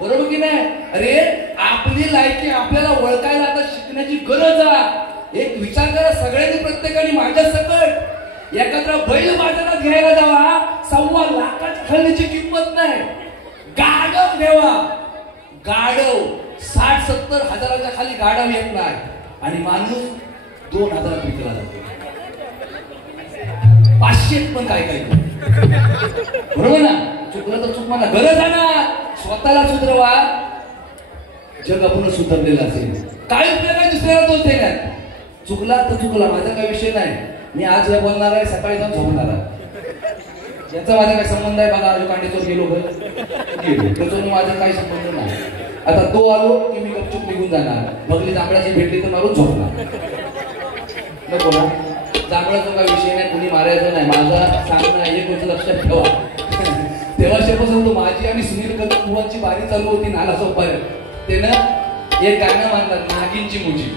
बरोबर की नाही. अरे आपली लायकी आपल्याला ओळखायला आता शिकण्याची गरज आहे. एक विचार करा सगळ्यांनी प्रत्येकाने माझ्या सकट एकत्र बैल बाजारात घ्यायला जावा, 1.25 लाखाच्या खरेदीची किंमत नाही. गाढव ठेवा, गाढव 60-70 हजाराच्या खाली गाढव येत नाही आणि माणूस 2000 विकला जातो. 500 पण काय काय बरोबर ना. चुकलं तर चूक मला गरज आहे ना, स्वतःला सुधरवा. जग आपण सुधरलेलं असेल काय उपयोग आहे दुसऱ्याला दोष देण्यात. चुकला तर चुकला माझा काही विषय नाही. मी आज बोलणार आहे सकाळी जाऊन झोपणार आहे. याचा माझा काय संबंध आहे बघा. आज कांडेचोर गेलो त्याच्यावर माझा काही संबंध नाही. आता तो आलो की मी गपचूप निघून जाणार. बघली जांभळाची भेटली तर मारून झोपणार नको ना. जांभळाचा काही विषय नाही, कुणी मारायचं नाही. माझा सांगणं एक गोष्ट लक्षात ठेवा. तेव्हापासून तो माझी आणि सुनील कदमची बारी चालू होती नाला सोपाऱ्या. त्यानं एक गाणं मानलं नागिनची मुजी.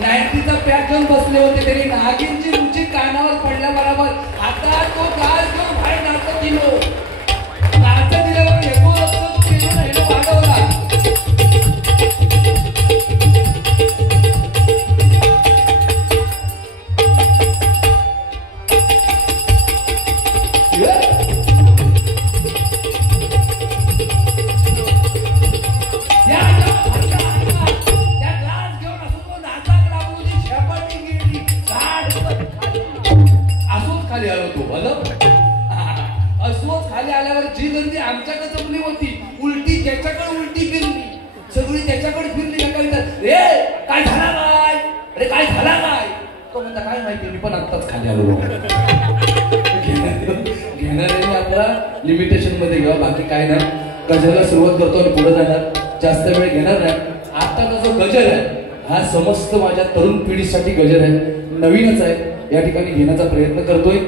नाईन्टीचा पॅक घेऊन बसले होते तरी नागिनची उंची कानावर पडल्या बरोबर आता तो गाज घेऊन बाहेर नाचत दिलो. नाचत दिल्यावर हेको रक्त केलो ना हेको वाढवला. खाली आल्यावर जी गर्दी आमच्याकडे जमली होती उलटी त्याच्याकडे उलटी फिरली, सगळी त्याच्याकडे फिरली. रे काय झाला काय, अरे काय झाला काय. तो म्हणता काय माहिती मी पण आत्ताच खाली आलो. घेणाऱ्यांनी आपला लिमिटेशन मध्ये घ्यावा, बाकी काय नाही. गजरला सुरुवात करतो आणि पुढे जाणार, जास्त वेळ घेणार नाही. आत्ताचा जो गजर आहे हा समस्त माझ्या तरुण पिढीसाठी गजर आहे, नवीनच आहे. या ठिकाणी घेण्याचा प्रयत्न करतोय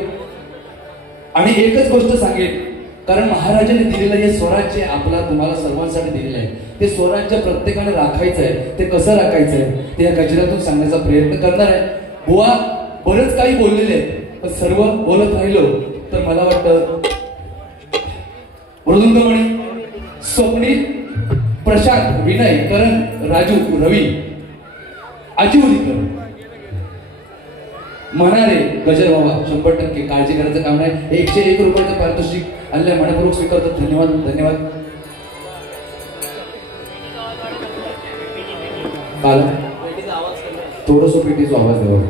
आणि एकच गोष्ट सांगेन, कारण महाराजांनी दिलेलं हे स्वराज्य आपला तुम्हाला सर्वांसाठी दिलेलं आहे. ते स्वराज्य प्रत्येकाने राखायचं आहे. ते कसं राखायचं आहे ते या गजरातून सांगण्याचा प्रयत्न करणार आहे. बुवा बरेच काही बोललेले आहेत पण सर्व बोलत राहिलो तर मला वाटतं मृदुंगमणी, स्वप्नील, प्रशांत, विनय, करण, राजू, रवी, आजीवलीकर म्हणाले गजर बाबा 100% काळजी करायचं काम नाही. 101 रुपयाचं पारितोषिक आणल्या मनपूर्वक स्वीकारतो. धन्यवाद धन्यवाद. काल थोडस पेटीचा आवाज द्यावा.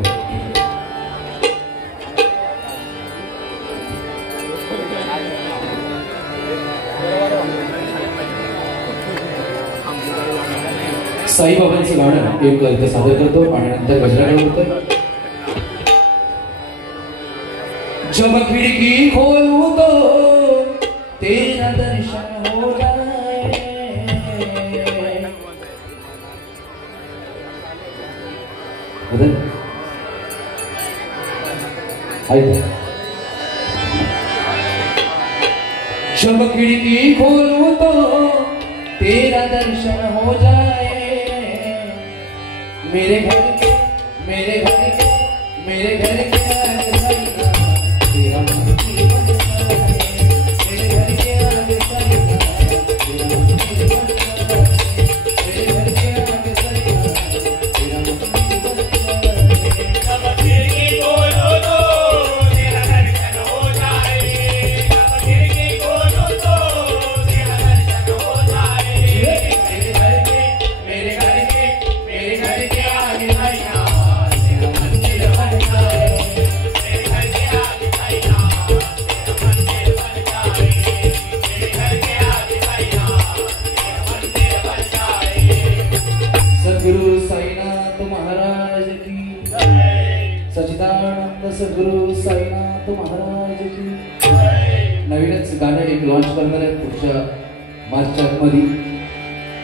साईबाबांचं गाणं एक इथे सादर करतो आणि नंतर गजराकडे होतं. जब खिड़की खोलूं तो तेरा दर्शन हो जाए. जब खिड़की खोलूं तो तेरा दर्शन हो जाए. मेरे घर के मेरे घर के मेरे घर के तेरा मंदिर बन जाए. मेरे घर के आगे सजना तेरा मंदिर बन जाए. मेरे घर के आगे सजना तेरा मंदिर बन जाए. जब खिड़की खोलो तो तेरा दर्शन हो जाए. जब खिड़की खोलो तो तेरा दर्शन हो जाए. मेरे घर के मेरे घर के मेरे घर के आगे सजना तेरा मंदिर बन जाए. मेरे घर के आगे सजना तेरा मंदिर बन जाए. मेरे घर के आगे सजना तेरा मंदिर बन जाए. सद्गुरु साईनाथ महाराज की सच्चिदानंद सद्गुरु साईनाथ महाराज की. नवीनच गाणं एक लॉन्च करणार आहे पुढच्या मार्चच्या मध्ये.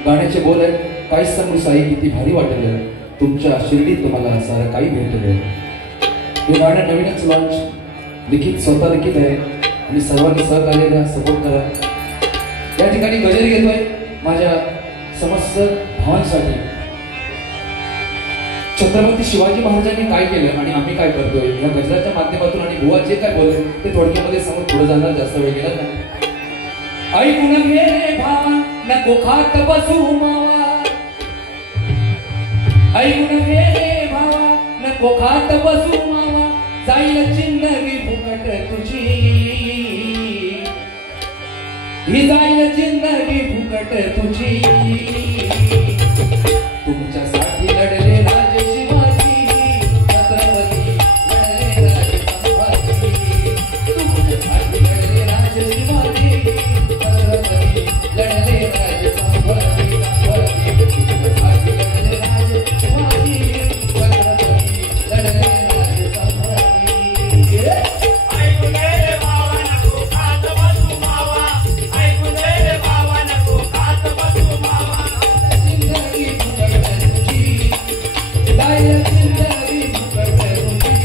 गाण्याचे बोल आहेत, काय सांगू साई किती भारी वाटलं, तुमच्या शिर्डीत तुम्हाला सारं काही भेटलं. हे गाणं नवीनच लॉन्च लिखित स्वतः लिखित आहे आणि सर्वांनी सहकार्य द्या, सपोर्ट करा. या ठिकाणी गजर घेतोय माझ्या समस्त भावांसाठी. छत्रपती शिवाजी महाराजांनी काय केलं आणि आम्ही काय करतोय या गजराच्या माध्यमातून आणि बुवा जे काय बोलले ते थोडक्यामध्ये समोर पुढे जाणार, जास्त वेळ गेला नाही. ऐकून घे रे भावा नको खात बसू मावा. ऐकून घे रे भावा नको खात बसू मावा. जाईल जिंदगी फुकट तुझी, ही जाईल जिंदगी फुकट तुझी. तुमच्यासाठी लढले राजे शिवाजी, छत्रपती लढले राजे संभाजी. तुमच्यासाठी लढले राजे शिवाजी, छत्रपती लढले राजे संभाजी. तुमच्यासाठी लढले राजे शिवाजी, छत्रपती लढले राजे संभाजी. ऐकून रे बाबा नको खात बसू मावा. ऐकून रे बाबा नको खात बसू मावा. जिंदगी फुकट तुझी, जाईल जिंदगी फुकट तुझी.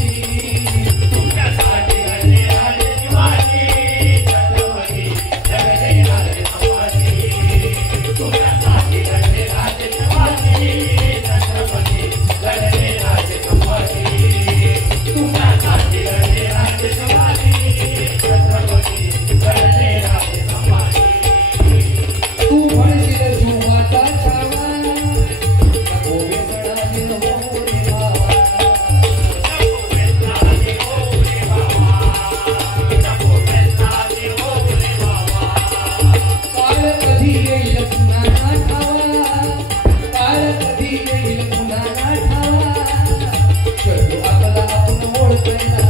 तुमच्यासाठी लढले राजे शिवाजी, छत्रपती लढले राजे संभाजी. तुमच्यासाठी लढले राजे शिवाजी, छत्रपती लढले राजे संभाजी. तुमच्यासाठी लढले राजे शिवाजी, छत्रपती लढले राजे संभाजी. तू म्हणशील जीवाचा छावा, नको वेसणाने हो रे भावा. काळ कधी येईल पुन्हा ना ठावा, काळ कधी येईल पुन्हा ना ठावा. शत्रू आपला आपण ओळखायला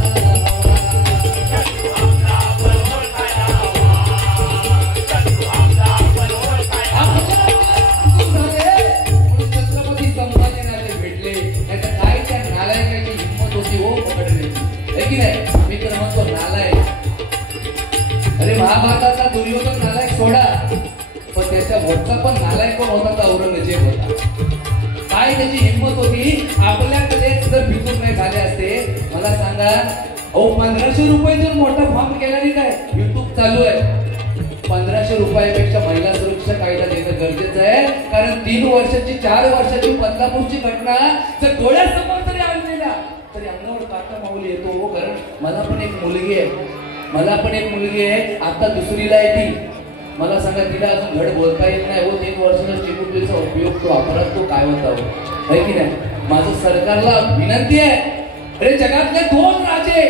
छत्रपती संभाजीराजे भेटले, त्याच्या काय त्या नालायकाची हिंमत होती हो पकडण्याची, है की नाही? मी तर म्हणतो नालायक. अरे महाभारताचा दुर्योधन नालायक सोडा, पण त्याच्या वरचा पण नालायक कोण होता तर औरंगजेब होता. काय त्याची हिंमत होती, आपल्याकडेच जर फितूर नाही झाले असते. मला सांगा अहो 1500 रुपये जर मोठा फॉर्म केला नाही काय, युट्यूब चालू आहे. 1500 रुपयापेक्षा महिला सुरक्षा कायदा देणं गरजेचं आहे. कारण 3 वर्षाची 4 वर्षाची बदलापूरची घटना जर डोळ्यासमोर जरी आणलेला तरी अंगावर काटा माऊली येतो. कारण मला पण एक मुलगी आहे, मला पण एक मुलगी आहे, आता दुसरीला आहे ती. मला सांगा तिला अजून धड बोलता येत नाही हो. 3 वर्षाचा चिमुकलीचा उपयोग तो अपराध तो काय होता हो, है की नाही? माझं सरकारला विनंती आहे, अरे जगातले 2 राजे,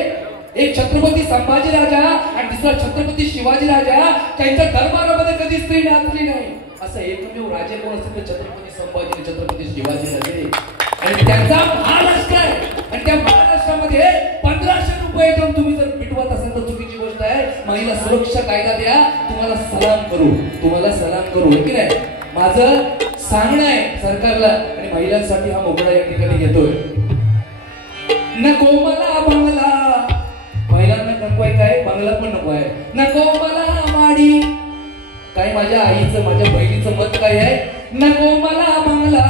एक छत्रपती संभाजी राजा आणि दुसरा छत्रपती शिवाजी राजा, त्यांच्या दरबारामध्ये कधी स्त्री नाचली नाही. असं एकमेव राजे कोण असतील तर छत्रपती संभाजी, छत्रपती शिवाजी राजे. आणि त्यांचा महाराष्ट्र आहे आणि त्या महाराष्ट्रामध्ये 1500 रुपये देऊन तुम्ही जर पिटवत असाल तर चुकीची गोष्ट आहे. महिला सुरक्षा कायदा द्या, तुम्हाला सलाम करू, तुम्हाला सलाम करू, की नाही? माझं सांगणं आहे सरकारला आणि महिलांसाठी हा मोकळा या ठिकाणी घेतोय. नको मला बंगला, महिलांना नको आहे काय? बंगला पण नको आहे. नको मला माडी, काय माझ्या आईचं माझ्या बहिणीचं मत काय आहे? नको मला बंगला,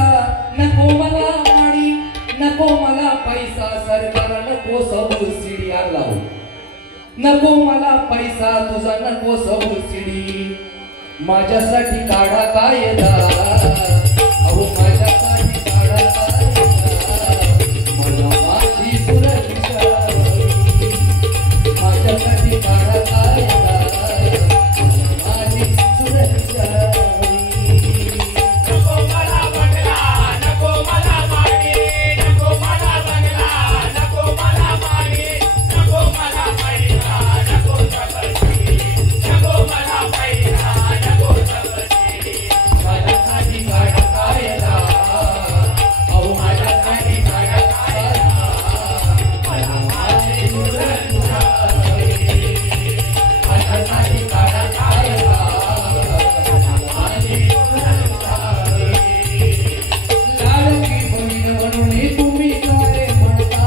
नको मला माडी, नको मला पैसा, सरकार नको सबसिडी लावू, नको मला पैसा तुझा, नको सबसिडी, माझ्यासाठी काढा कायदा, अहो माझ्यासाठी काढा कायदा, मला माझी सुरक्षा, माझ्यासाठी काढा कायदा, माझी सुरक्षा. नको मला बंगला, नको मला माडी, नको मला बंगला, नको मला माडी, नको मला पैसा, नको सबसिडी, नको मला पैसा, नको सबसिडी, माझ्यासाठी काढा कायदा, अहो माझ्यासाठी काढा कायदा, मला माझी सुरक्षा, माझ्यासाठी काढा कायदा, माझी सुरक्षा. लाडकी बहीण म्हणून तुम्ही काय म्हणता?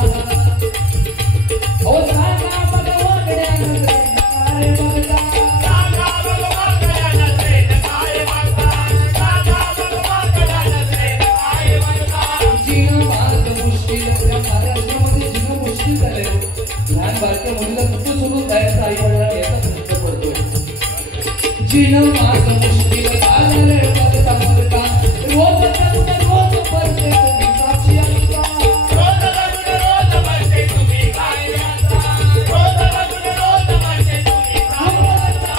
ओ सांगा मला वागण्यानं काय बघता? सांगा भगवान गड्या नजरेनं काय बघता, सांगा भगवान गड्या नजरेनं काय बघता. जीणं मार्ग मुश्किल, त्या महाराष्ट्रामध्ये जीणं मुश्किल झालंय. लहान बारक्या मुलीला कुठं सोडून जायचं आई वडिलांना याचा प्रश्न पडतोय. जीणं मार्ग मुश्किल झालेलं बघता बघता, रोज जगून रोज पडते तुम्ही साक्षी असता. रोज जगून रोज म्हणते तुम्ही काय आता, रोज जगून रोज म्हणते तुम्ही काय आता.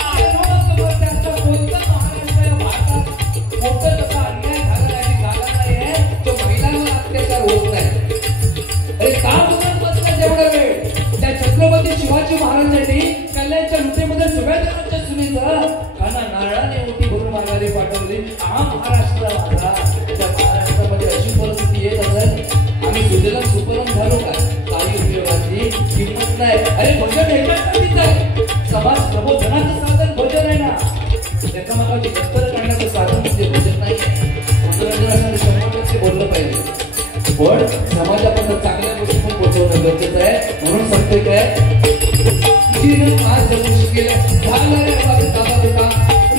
रोज त्याचा कोणता महाराष्ट्र या भारतात मोठं तसा अन्याय झाला नाही, झाला नाहीये, तो महिलांवर अत्याचार होत नाही. अरे का बघत बसला तेवढा वेळ? त्या छत्रपती शिवाजी महाराजांनी कल्याणच्या लुटेमध्ये सुभेदारांच्या सुनेचं काना नारळाने ओटी भरून माघारी पाठवली. हा महाराष्ट्र माझा. त्या महाराष्ट्रामध्ये अशी परिस्थिती येत असेल, आम्ही सुजलन सुपलन झालो का? काही उपयोगाची किंमत नाही. अरे भजन ह्याच्यासाठीच आहे, समाज प्रबोधनाचं साधन भजन आहे ना. त्याच्या मागाची दफ्तर काढण्याचं साधन म्हणजे भजन नाही. मनोरंजनासाठी 100% बोललं पाहिजे, पण समाजापर्यंत चांगल्या गोष्टी पण पोहोचवणं गरजेचं आहे. म्हणून सांगते काय, जीवन आज मुश्किल झालं रे बघता बघता,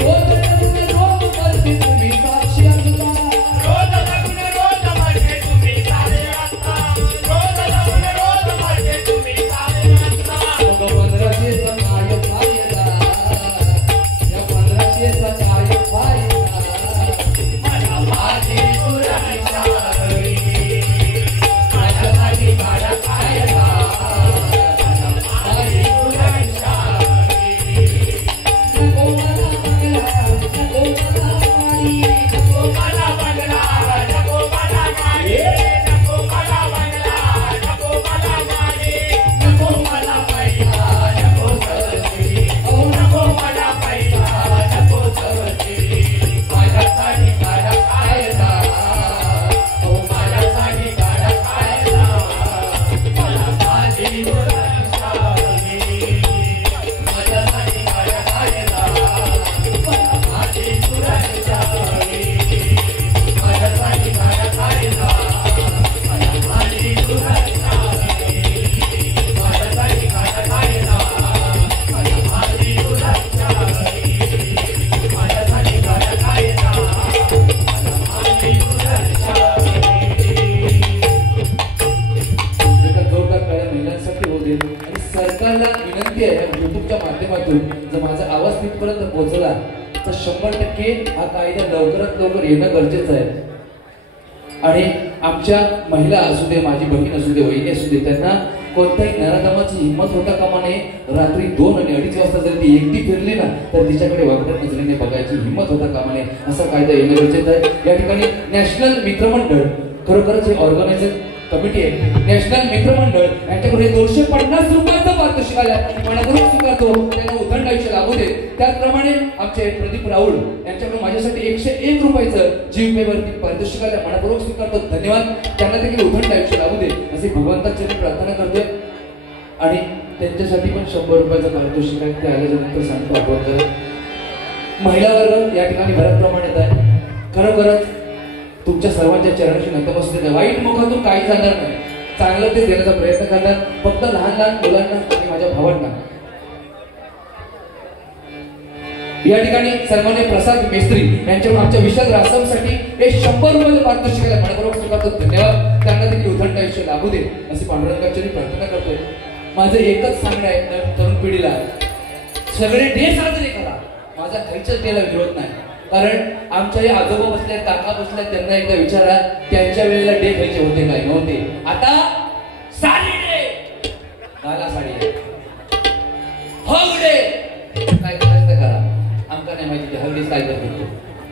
रोज जगून रोज पडते तुम्ही साक्षी असता. रोज जगून रोज म्हणते तुम्ही काय आता, रोज जगून रोज म्हणते तुम्ही काय आता. मग 1500चा काय फायदा, या 1500चा काय फायदा, मला माझी सुरक्षा हवी, माझ्यासाठी काढा कायदा, मला माझी सुरक्षा हवी. नको मला बंगला, नको मला माडी, नको मला बंगला, नको मला माडी, नको मला बंगला, नको मला माडी, नको मला पैसा, नको सबसिडी, नको मला पैसा, नको सबसिडी, माझ्यासाठी काढा कायदा, माझ्यासाठी काढा कायदा, मला माझी सुरक्षा हवी, माझ्यासाठी काढा कायदा, मला माझी सुरक्षा हवी, माझ्यासाठी काढा कायदा, मला माझी सुरक्षा हवी, माझ्यासाठी काढा कायदा, मला माझी सुरक्षा हवी, माझ्यासाठी काढा कायदा, मला माझी सुरक्षा हवी. जगात जोरदार टाळ्या महिलांसाठी होऊ दे. आणि सरकारला विनंती आहे, युट्यूबच्या माध्यमातून जर माझा आवाज तिथपर्यंत पोहोचला तर 100% हा कायदा लवकरात लवकर येणं गरजेचं आहे. आणि आमच्या महिला असू दे, माझी बहीण असू दे, वहिनी असू दे, त्यांना कोणत्याही नराधमाची हिंमत होता कामा नये. रात्री 2 आणि 2:30 वाजता जर ती एकटी फिरली ना तर तिच्याकडे वाकड्या नजरेने बघायची हिंमत होता कामा नये. असा कायदा येणं गरजेचं आहे. या ठिकाणी नॅशनल मित्रमंडळ खरोखरच हे ऑर्गनायझर कमिटी आहे. नॅशनल मित्रमंडळ यांच्याकडे 250 रुपयाचं पारितोषिक आलं मनापूर्वक स्वीकारतो. त्यांना उदंड आयुष्य लाभू दे. त्याचप्रमाणे आमचे प्रदीप राऊळ यांच्याकडे माझ्यासाठी 101 रुपयाचं जीपे-वरती पारितोषिक आलं मनापूर्वक स्वीकारतो. धन्यवाद. त्यांना देखील उदंड आयुष्य लाभू दे अशी भगवंताची प्रार्थना करतोय. आणि त्यांच्यासाठी पण 100 रुपयाचं पारितोषिक आहे. ते आल्याच्यानंतर सांगतो आपण. महिला वर्ग या ठिकाणी भरतप्रमाणे आहे. खरोखरच तुमच्या सर्वांच्या चरणाशी नतमस्तक आहे. वाईट मुखातून काही जाणार नाही. चांगलं ते देण्याचा प्रयत्न करतात. फक्त लहान लहान मुलांना आणि माझ्या भावांना या ठिकाणी सन्मान्य प्रसाद मेस्त्री यांच्याकडून आमच्या विशाल रासमसाठी हे 100 रुपये पारितोषिक आहे मनपूर्वक स्वीकारतो. धन्यवाद. त्यांना देखील उदंड आयुष्य लाभू दे अशी पांडुरंगाची प्रार्थना करतोय. माझं एकच सांगणं आहे तरुण पिढीला, सगळे डे साजरे करा. माझा खर्च केला विरोध नाही. कारण आमच्या या आजोबा बसल्या काका बसल्या त्यांना एकदा विचारा त्यांच्या वेळेला डे खायचे होते काय नव्हते. आता साडी डे मला साडी आहे. हग डे काय करायचं करा. आमका नाही माहिती हग डे काय करतो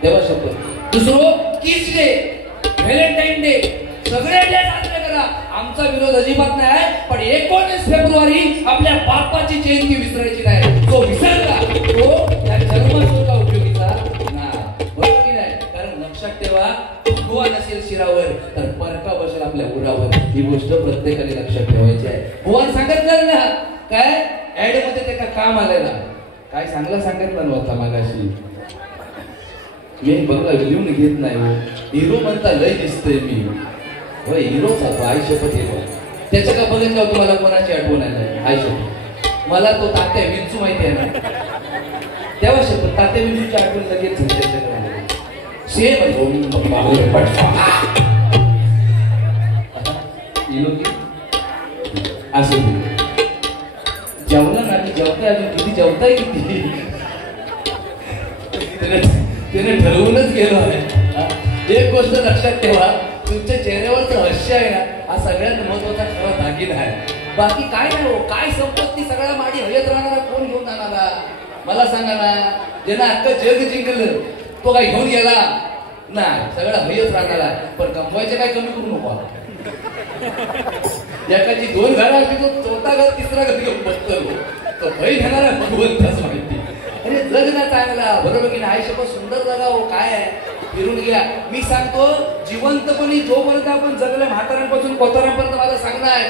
तेव्हा शपथ. दुसरं किस डे व्हॅलेंटाईन डे सगळे डे साजरे करा. आमचा विरोध अजिबात नाही. पण 19 फेब्रुवारी आपल्या बाप्पाची जयंती विसरायची नाही. जो विसरला तो त्या जन्मसूरला उपयोगीचा तेव्हा भगवान असेल शिरावर तर परका बसेल आपल्या उरावर. ही गोष्ट प्रत्येकाने लक्षात ठेवायची आहे. भगवान सांगितलं ना काय ऍड मध्ये त्याला काम आलेला काय चांगला सांगितलं नव्हता मागाशी. मी बघा लिहून घेत नाही. हिरो म्हणता लय दिसतोय मी. होय हिरोच होतो. आई शपथ हिरो. त्याचं का बघितलं तुम्हाला कोणाची आठवण आली. आई शपथ मला तो तात्या विंचू माहिती आहे ना. तेव्हा शपथ तात्या विंचूची आठवण लगेच झाली. असं जेवला ना मी जेवताय अजून किती जेवताय किती त्याने ठरवूनच गेलो आहे. एक गोष्ट लक्षात ठेवा तुमच्या चेहऱ्यावरचं हास्य आहे ना हा सगळ्यात महत्वाचा खरा दागिना आहे. बाकी काय नाही हो. काय संपत्ती सगळ्या माडी हयत राहणारा कोण घेऊन जाणारा मला सांगा ना. ज्यांना अख्खं जग जिंकलं तो काही घेऊन गेला नाही. सगळं हयच राहणार. पण कमवायचे काय कमी करू नको. एकाची 2 घरं असली तो 4था घर 3रा घर घेऊन बसतो. तो भय घेणारा भगवंताच माहिती. अरे जग ना चांगला बरोबर की नाही. आयुष्य सुंदर जगा हो. काय आहे फिरून घ्या. मी सांगतो जिवंतपणी जोपर्यंत आपण जगले म्हाताऱ्यांपासून कोताऱ्यांपर्यंत मला सांगणं आहे.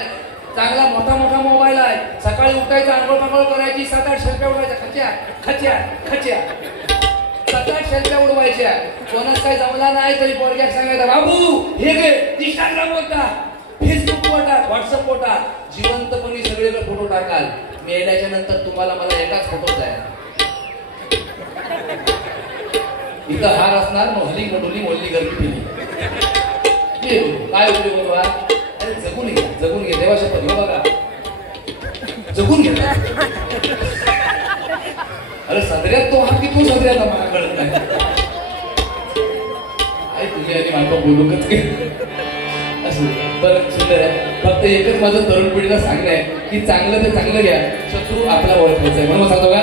चांगला मोठा मोठा मोबाईल आहे. सकाळी उठायचा आंघोळ पांघोळ करायची 7-8 सेल्फ्या उडवायच्या. खच्या खच्या खच्या 7-8 सेल्फ्या उडवायच्या. कोणाच काही जमला नाही तरी पोरग्याक सांगायचं बाबू हे घे इंस्टाग्राम होता फेसबुक होता व्हॉट्सअप होता. जिवंतपणी सगळीकडे फोटो टाकाल. मेल्याच्या नंतर तुम्हाला मला एकाच फोटोच आहे. इथं हार असणार हली मोठोली मोडली गर्दी केली काय उपयोग होतो. अरे जगून घ्या जगून घ्या. देवा शपथ हो बघा जगून घ्या. अरे सदऱ्यात तो हा की तू सदऱ्यात मला कळत नाही. आई तुझी आणि माझा बोलूकच घे असं बरं सुंदर आहे. फक्त एकच माझं तरुण पिढीला सांगणं आहे की चांगलं ते चांगलं घ्या. शत्रू आपला ओळखायचा आहे म्हणून सांगतो का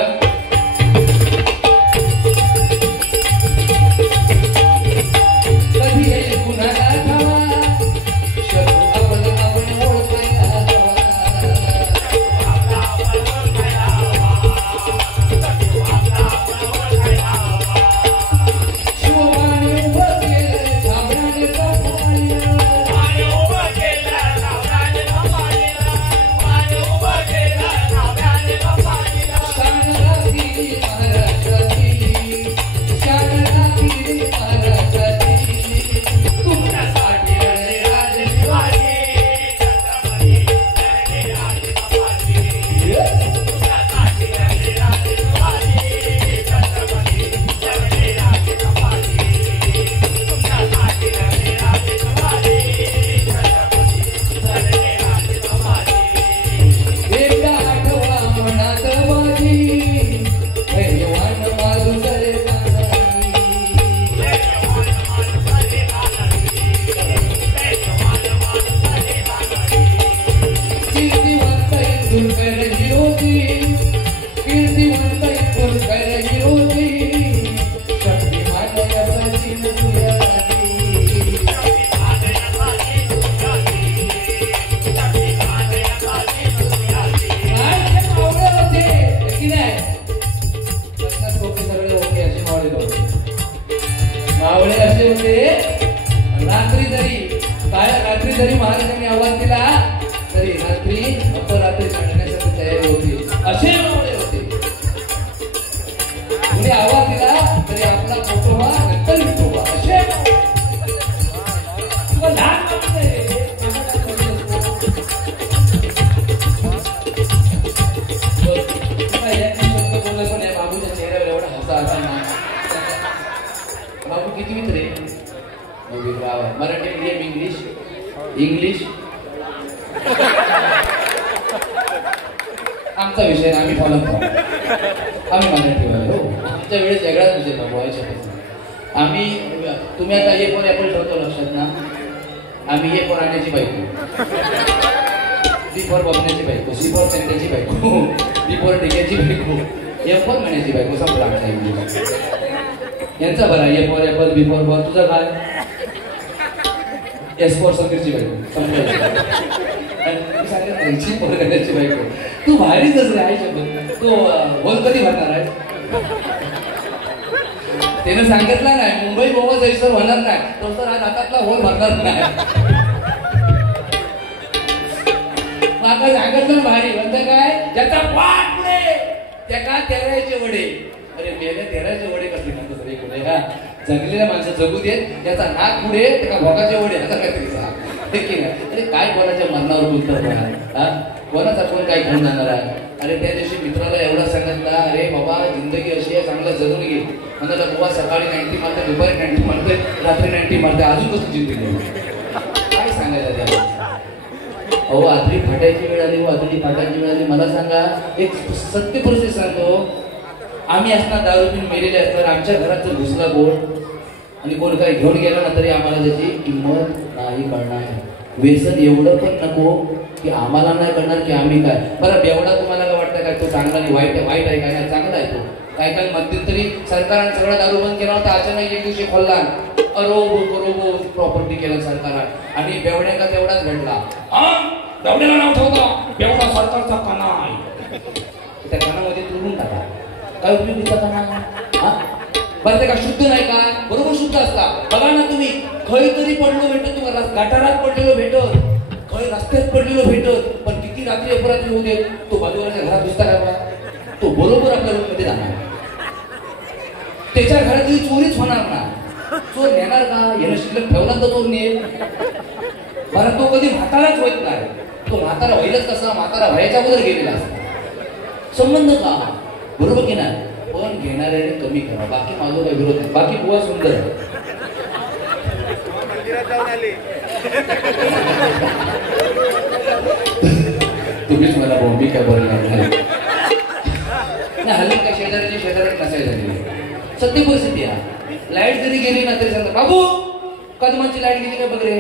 होते रात्री जरी महाराजांनी आवाज दिला तरी रात्री अपरात्री काढण्यासाठी तयारी होती असे मावळे होते. तुम्ही आवाज दिला तरी आपला फोटो नंतर विठोबा असे लहान बाबूच्या चेहऱ्यावर एवढा हसा आला ना. बाबू किती मित्र मराठी मीडियम इंग्लिश आमचा विषय आम्ही फॉलो करतो. आम्ही मराठीवाले हो. आमच्या वेळेस वेगळाच विषय बाबू आयुष्यात. आम्ही तुम्ही आता हे पण ॲपल ठेवतो लक्षात ना. आम्ही हे पण आणण्याची बायको, सी फॉर बघण्याची बायको, सी फॉर त्यांच्याची बायको, डी फॉर टिकेची बायको, एफ फॉर म्हणायची बायको. संपला आमचा इंग्लिश यांचा बरा. A for apple, B for ball. तुझा काय? एस फॉर समीरची बायको. सी फॉर करण्याची बायको. तू भारीच असं आहे शब्द. तो होल कधी भरणार आहे? त्यानं सांगितलं नाही मुंबई गोवा जैसर होणार नाही तो तर आज हातातला होल भरणार नाही. माका सांगितलं भारी म्हणतं काय ज्याचा पाठ पुढे त्या का तेरायचे वडे. अरे मेले तेरायचे वडे कसले म्हणतो सगळे पुढे का जगलेल्या माणसं जगू देत. त्याचा नाक पुढे त्या भोगाचे वडे असं काहीतरी. अरे काय कोणाच्या मरणावर उत्तर होणार? कोणाचा कोण काय घेऊन जाणार आहे? अरे त्या दिवशी मित्राला एवढा सांगितला अरे बाबा जिंदगी अशी आहे चांगलं जगून घे. म्हणाला बुवा सकाळी 90 मारते, दुपारी 90 मारते, रात्री 90 मारते, अजून कसं जिंदगी काय सांगायचं त्याला? अहो आदरी फाटायची वेळ आली, आदरी फाटायची वेळ आली. मला सांगा एक सत्य परिस्थिती सांगतो. आम्ही असणार दारू पिऊन मेलेले असणार. आमच्या घरात जर घुसला गोड आणि कोण काही घेऊन गेला ना तरी आम्हाला त्याची किंमत नाही कळणार. व्यसन एवढं पण नको की आम्हाला नाही कळणार की आम्ही काय. बरं बेवडा तुम्हाला काय वाटतं काय तो चांगला नाही वाईट आहे काय नाही चांगला आहे तो. काय मध्यंतरी सरकारने सगळा दारू बंद केला होता. अचानक एक दिवशी खोलला अरोबो प्रॉपर्टी केलं सरकार आणि बेवड्याला तेवढाच घडला. बेवड्याला नाव ठेवता बेवडा सरकारचा कणा आहे. त्या कणामध्ये तुरून टाका काय उपयोग तिचा कणा. बरं ते का शुद्ध नाही का? बरोबर शुद्ध असता. बघा ना तुम्ही खय तरी पडलो भेटत तुम्हाला गटारात पडलेलो भेटत खय रस्त्यात पडलेलो भेटत पण किती रात्री अपरात्री होऊ देत तो बाजूच्या घरात दिसता का? तो बरोबर आपल्या रूममध्ये जाणार. त्याच्या घरातली चोरीच होणार ना. चोर नेणार का? यानं शिल्लक ठेवला तर चोर नेल. बरं तो कधी म्हाताराच होत नाही. तो म्हातारा व्हायलाच कसा? म्हातारा व्हायच्या अगोदर गेलेला असता. संबंध का? बरोबर की नाही? पण घेणाऱ्याने कमी करा. बाकी माझा काही विरोध नाही. बाकी बुवा सुंदर तुम्हीच मला बॉम्बी काय बोलणार नाही. हल्ली काय शेजारी कसाय झाली सत्य परिस्थिती आहे. लाईट जरी गेली ना तरी सांगतात बाबू कदमांची लाईट गेली काय बघ रे.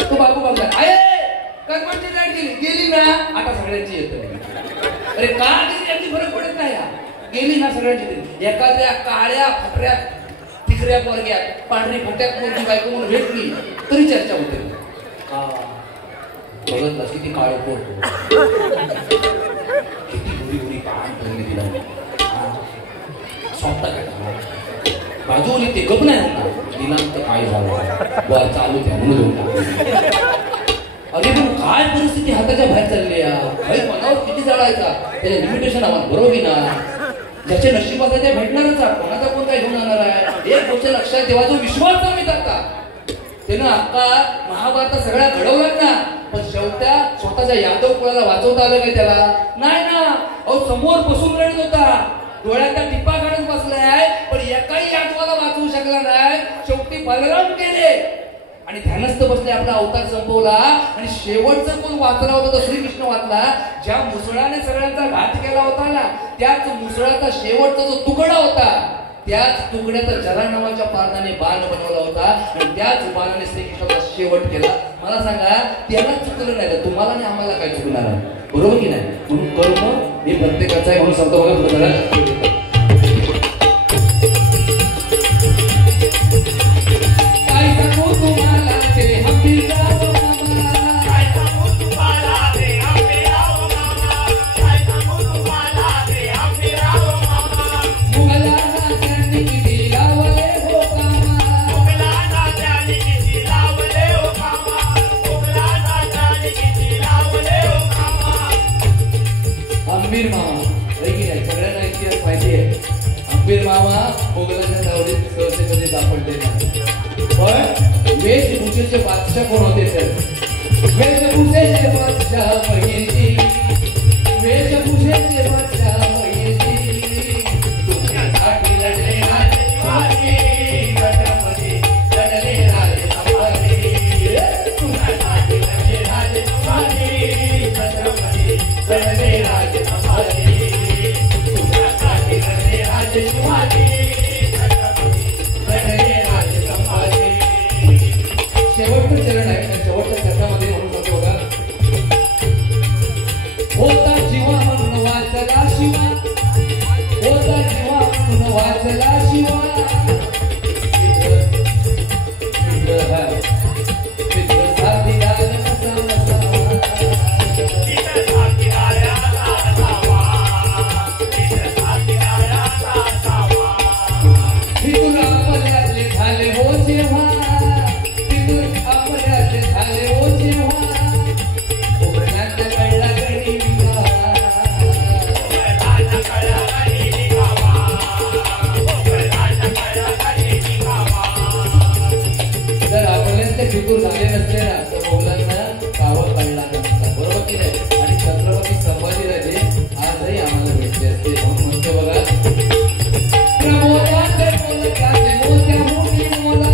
तो बाबू बघला आहे कदमांची लाईट गेली ना आता सगळ्यांची येत. अरे का गेली यांची फरक पडत नाही. गेली ना सगळ्यांची. एखाद्या काळ्या फटऱ्या तिकऱ्या पोरग्यात पांढरी फट्यात पोरगी बायको म्हणून भेटली तरी चर्चा होते. बघत किती काळ पोरतो किती बुरी पान ठेवली तिला स्वतः बाजूने ते गप नाही होणार. दिनांक काय झालं बर चालू द्या म्हणून अरे पण काय परिस्थिती हाताच्या बाहेर चालली आहे. मनावर किती जळायचा त्याच्या लिमिटेशन आम्हाला बरोबर ना. ज्याचे नशीब असं ते भेटणारच आहे. कोणाचा कोण काय घेऊन जाणार आहे? एक गोष्ट लक्षात ठेवा जो विश्वास कमी करता त्यानं आता महाभारत सगळ्या घडवलात ना पण शेवट्या स्वतःच्या यादव कुळाला वाचवता आलं काय त्याला? नाही ना. अहो समोर बसून रडत होता डोळ्याचा टिप्पा काढून बसलाय पण एकाही यादवाला वाचवू शकला नाही. शेवटी बलराम केले आणि ध्यानस्थ बसले आपला अवतार संपवला आणि शेवटचं कोण वाचला होता तो श्रीकृष्ण वाचला. ज्या मुसळाने सगळ्यांचा घात केला होता ना त्याच मुसळाचा शेवटचा जो तुकडा होता त्याच तुकड्याचा जरा नावाच्या पारणाने बाण बनवला होता आणि त्याच बाणाने श्रीकृष्णाचा शेवट केला. मला सांगा त्याला चुकलं नाही तर तुम्हाला आणि आम्हाला काय चुकणार आहे? बरोबर की नाही? म्हणून कर्म हे प्रत्येकाचा आहे म्हणून सांगतो बघा. मुगलांना मामा मोगलांच्या तावडीत सहसे कधी सापडले नाही. पण वेशभूषेचे बादशाह कोण होते तर वेशभूषेचे बादशाह महेशी, वेशभूषेचे बादशाह महेशी, तुझ्यासाठी लढले राजे शिवाजी, छत्रपती लढले राजे संभाजी, तुझ्यासाठी लढले राजे शिवाजी, छत्रपती लढले राजे संभाजी, तुझ्यासाठी लढले राजे शिवाजी, छत्रपती लढले राजे संभाजी. शेवटचं चरण आहे त्या शेवटच्या चरणामध्ये म्हणून सांगतो बघा. होता जीवा म्हणून वाचला शिवा, होता जीवा म्हणून वाचला शिवा, फितूर झाले नसते ना तर मोगलांना कावं काढला नसता, बरोबर की नाही. आणि छत्रपती संभाजीराजे आजही आम्हाला भेटले असते. म्हणून म्हणतो बघा, प्रमोदाचे बोल त्याचे मोठ्या मोठी बोला,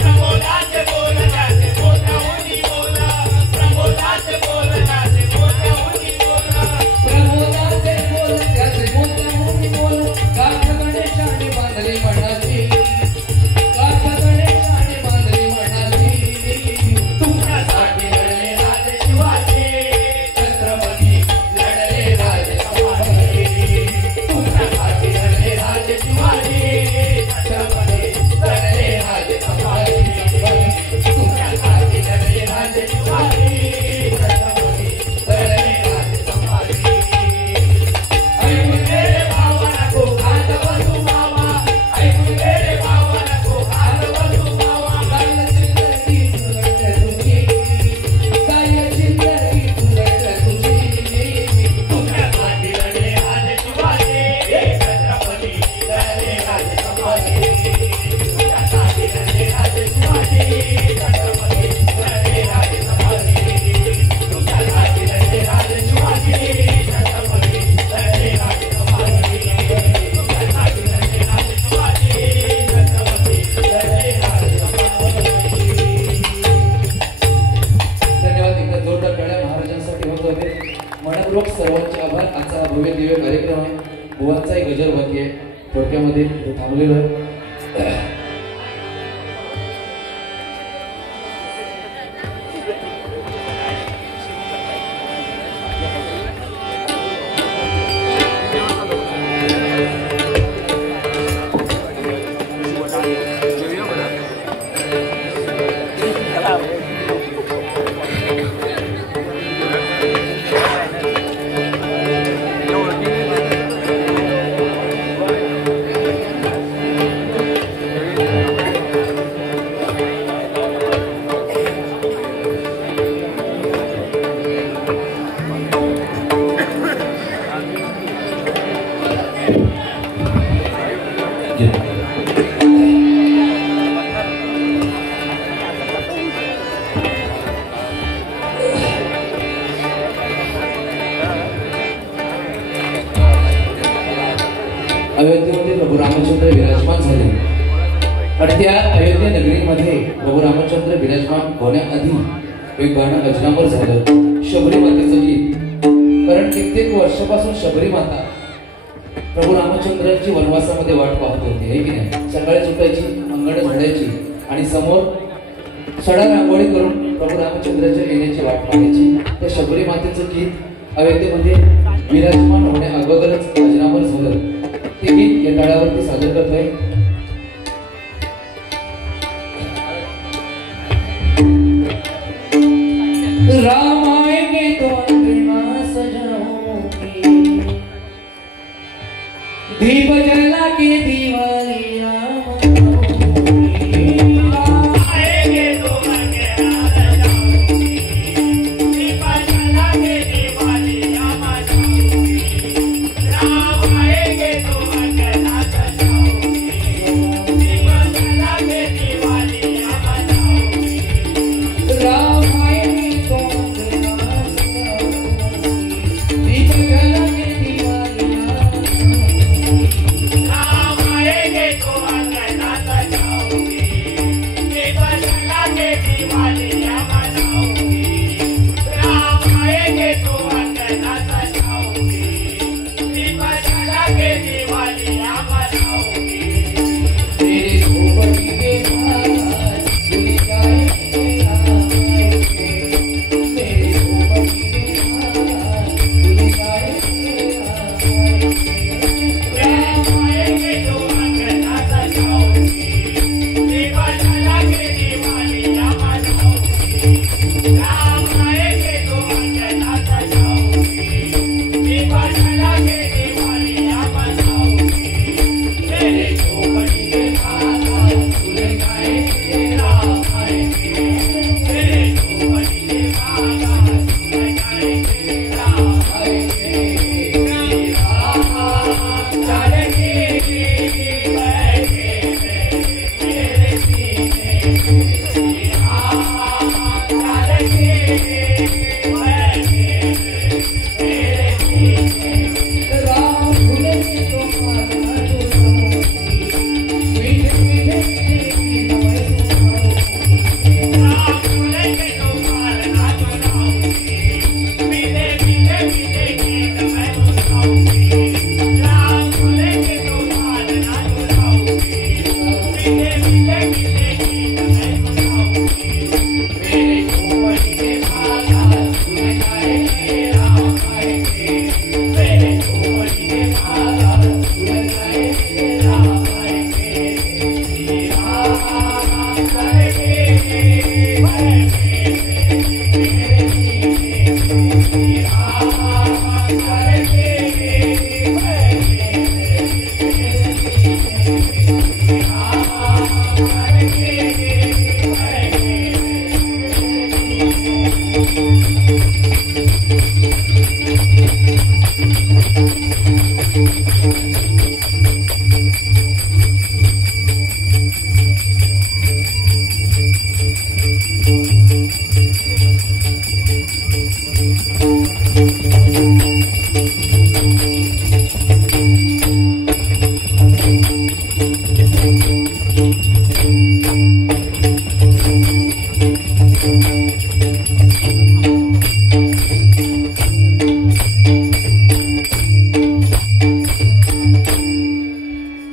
प्रमोदाचे बोल त्याचे मोठ्या मोठी बोला, प्रमोदाचे बोल त्याचे मोठ्या मोठी बोला, प्रमोदाचे बोल त्याचे मोठ्या मोठी बोल, गाठ गणेशाने बांधली मनाची, गाठ गणेशाने बांधली मनाची, तुझ्यासाठी लढले राजे शिवाजी, छत्रपती लढले राजे संभाजी, तुझ्यासाठी लढले राजे शिवाजी, छत्रपती लढले राजे संभाजी, तुझ्यासाठी लढले राजे शिवाजी, छत्रपती लढले राजे संभाजी. ऐकून घे रे भावा नको खात बसू मावा, ऐकून घे रे भावा नको खात बसू मावा, काय जिंदगी तुझ्या तुझी, काय जिंदगी तुझ्या तुझी, तुझ्यासाठी लढले राजे शिवाजी, छत्रपती लढले राजे संभाजी, तुझ्यासाठी लढले राजे शिवाजी, छत्रपती लढले राजे संभाजी, तुझ्यासाठी लढले राजे शिवाजी, छत्रपती लढले राजे संभाजी, तुझ्यासाठी लढले राजे शिवाजी, छत्रपती लढले राजे संभाजी. धन्यवाद. एकदा जोरदार टाळ्या महाराजांसाठी होत होते. मनपूर्वक सर्वांचे आभार. आजचा हा भव्य दिव्य कार्यक्रम आहे. बुवांचाही गजर बाकी आहे. थोडक्यामध्ये तो थांबलेलो आहे. अयोध्येमध्ये प्रभू रामचंद्र विराजमान झाले आणि त्या अयोध्या नगरीमध्ये प्रभू रामचंद्र विराजमान होण्याआधी एक गाणं अजरामर झालं, शबरी मातेचं गीत. कारण कित्येक वर्षापासून शबरी माता प्रभू रामचंद्रांची वनवासामध्ये वाट पाहत होती, आहे की नाही. सकाळी सुटायची, अंगण झाडायची आणि समोर सडा रांगोळी करून प्रभू रामचंद्राच्या येण्याची वाट पाहायची. त्या शबरी मातेचं गीत अयोध्येमध्ये विराजमान होण्या अगोदरच अजरामर झालं. ते गीत या तळावरती सादर करतोय. राम आएंगे तो अंगना सजाऊंगी, दीप जला के दिवाली आएंगे तो अंगना सजाऊंगी, दीप जला के दिवाली राम आएंगे तो अंगना सजाऊंगी,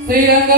श्रीरंग